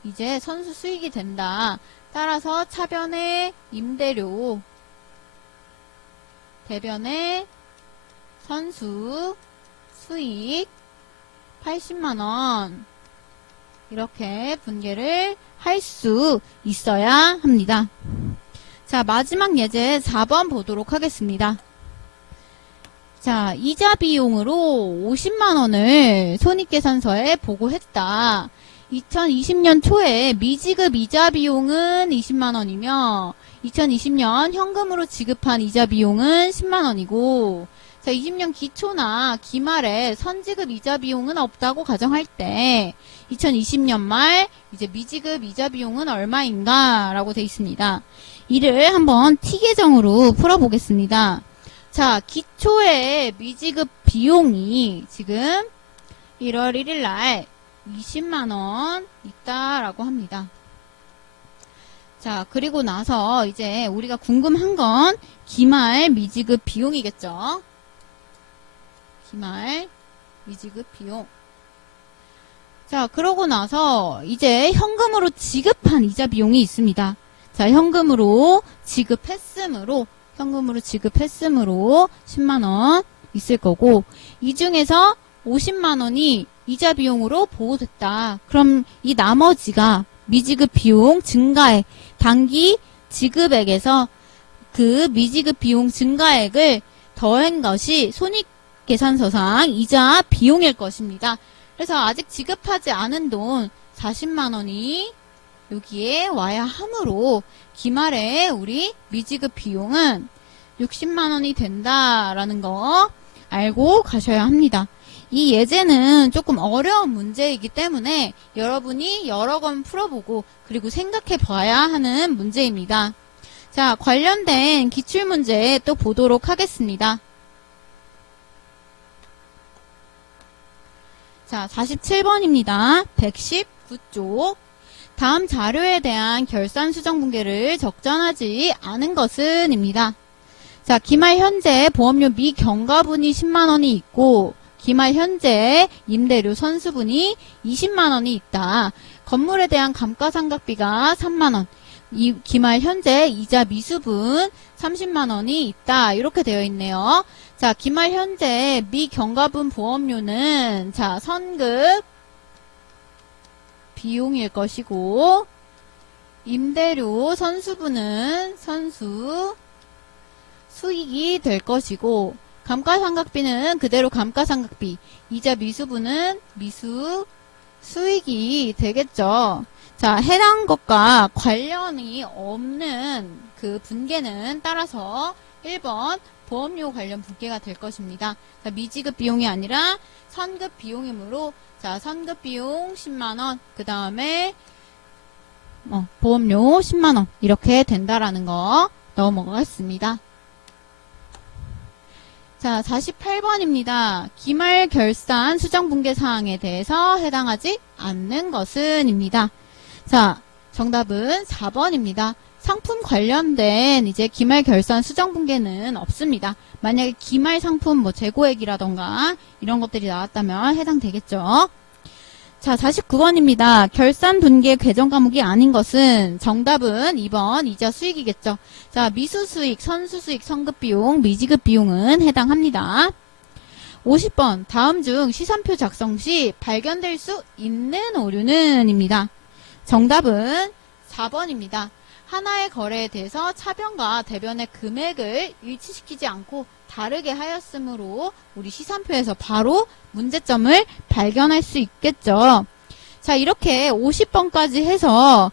이제 선수 수익이 된다. 따라서 차변의 임대료, 대변의 선수 수익 80만원. 이렇게 분계를 할 수 있어야 합니다. 자, 마지막 예제 4번 보도록 하겠습니다. 자, 이자 비용으로 50만원을 손익계산서에 보고했다. 2020년 초에 미지급 이자 비용은 20만원이며 2020년 현금으로 지급한 이자 비용은 10만원이고 자, 20년 기초나 기말에 선지급 이자 비용은 없다고 가정할 때 2020년 말 이제 미지급 이자 비용은 얼마인가 라고 되어 있습니다. 이를 한번 T계정으로 풀어보겠습니다. 자, 기초의 미지급 비용이 지금 1월 1일 날 20만원 있다라고 합니다. 자, 그리고 나서 이제 우리가 궁금한 건 기말 미지급 비용이겠죠. 기말 미지급 비용. 자, 그러고 나서 이제 현금으로 지급한 이자 비용이 있습니다. 자, 현금으로 지급했으므로 10만원 있을 거고 이 중에서 50만원이 이자 비용으로 보고됐다. 그럼 이 나머지가 미지급 비용 증가액, 단기 지급액에서 그 미지급 비용 증가액을 더한 것이 손익계산서상 이자 비용일 것입니다. 그래서 아직 지급하지 않은 돈 40만원이 여기에 와야 하므로 기말에 우리 미지급 비용은 60만원이 된다라는 거 알고 가셔야 합니다. 이 예제는 조금 어려운 문제이기 때문에 여러분이 여러 번 풀어보고 그리고 생각해 봐야 하는 문제입니다. 자, 관련된 기출문제 또 보도록 하겠습니다. 자, 47번입니다. 119쪽. 다음 자료에 대한 결산 수정 분계를 적정하지 않은 것은 입니다. 자, 기말 현재 보험료 미경과분이 10만원이 있고 기말 현재 임대료 선수분이 20만원이 있다. 건물에 대한 감가상각비가 3만원. 이 기말 현재 이자 미수분 30만원이 있다. 이렇게 되어 있네요. 자, 기말 현재 미경과분 보험료는 자, 선급 비용일 것이고 임대료 선수분은 선수 수익이 될 것이고 감가상각비는 그대로 감가상각비, 이자 미수분은 미수 수익이 되겠죠. 자, 해당 것과 관련이 없는 그 분계는 따라서 1번 보험료 관련 분계가 될 것입니다. 자, 미지급 비용이 아니라 선급 비용이므로 자, 선급 비용 10만원, 그 다음에 보험료 10만원 이렇게 된다라는 거 넘어가겠습니다. 자, 48번입니다. 기말 결산 수정 붕괴 사항에 대해서 해당하지 않는 것은 입니다. 자, 정답은 4번입니다. 상품 관련된 이제 기말 결산 수정 붕괴는 없습니다. 만약에 기말 상품 뭐 재고액이라던가 이런 것들이 나왔다면 해당되겠죠. 자, 49번입니다. 결산 분계 계정 과목이 아닌 것은 정답은 2번 이자 수익이겠죠. 자, 미수 수익, 선수 수익, 성급 비용, 미지급 비용은 해당합니다. 50번 다음 중 시선표 작성 시 발견될 수 있는 오류는 입니다. 정답은 4번입니다. 하나의 거래에 대해서 차변과 대변의 금액을 일치시키지 않고 다르게 하였으므로 우리 시산표에서 바로 문제점을 발견할 수 있겠죠. 자, 이렇게 50번까지 해서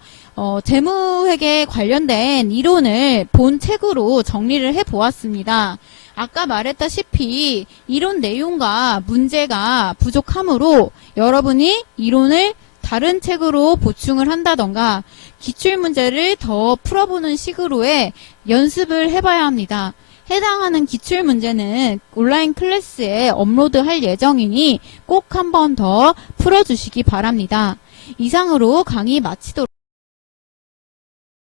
재무회계 관련된 이론을 본 책으로 정리를 해보았습니다. 아까 말했다시피 이론 내용과 문제가 부족하므로 여러분이 이론을 다른 책으로 보충을 한다던가 기출문제를 더 풀어보는 식으로의 연습을 해봐야 합니다. 해당하는 기출문제는 온라인 클래스에 업로드할 예정이니 꼭 한 번 더 풀어주시기 바랍니다. 이상으로 강의 마치도록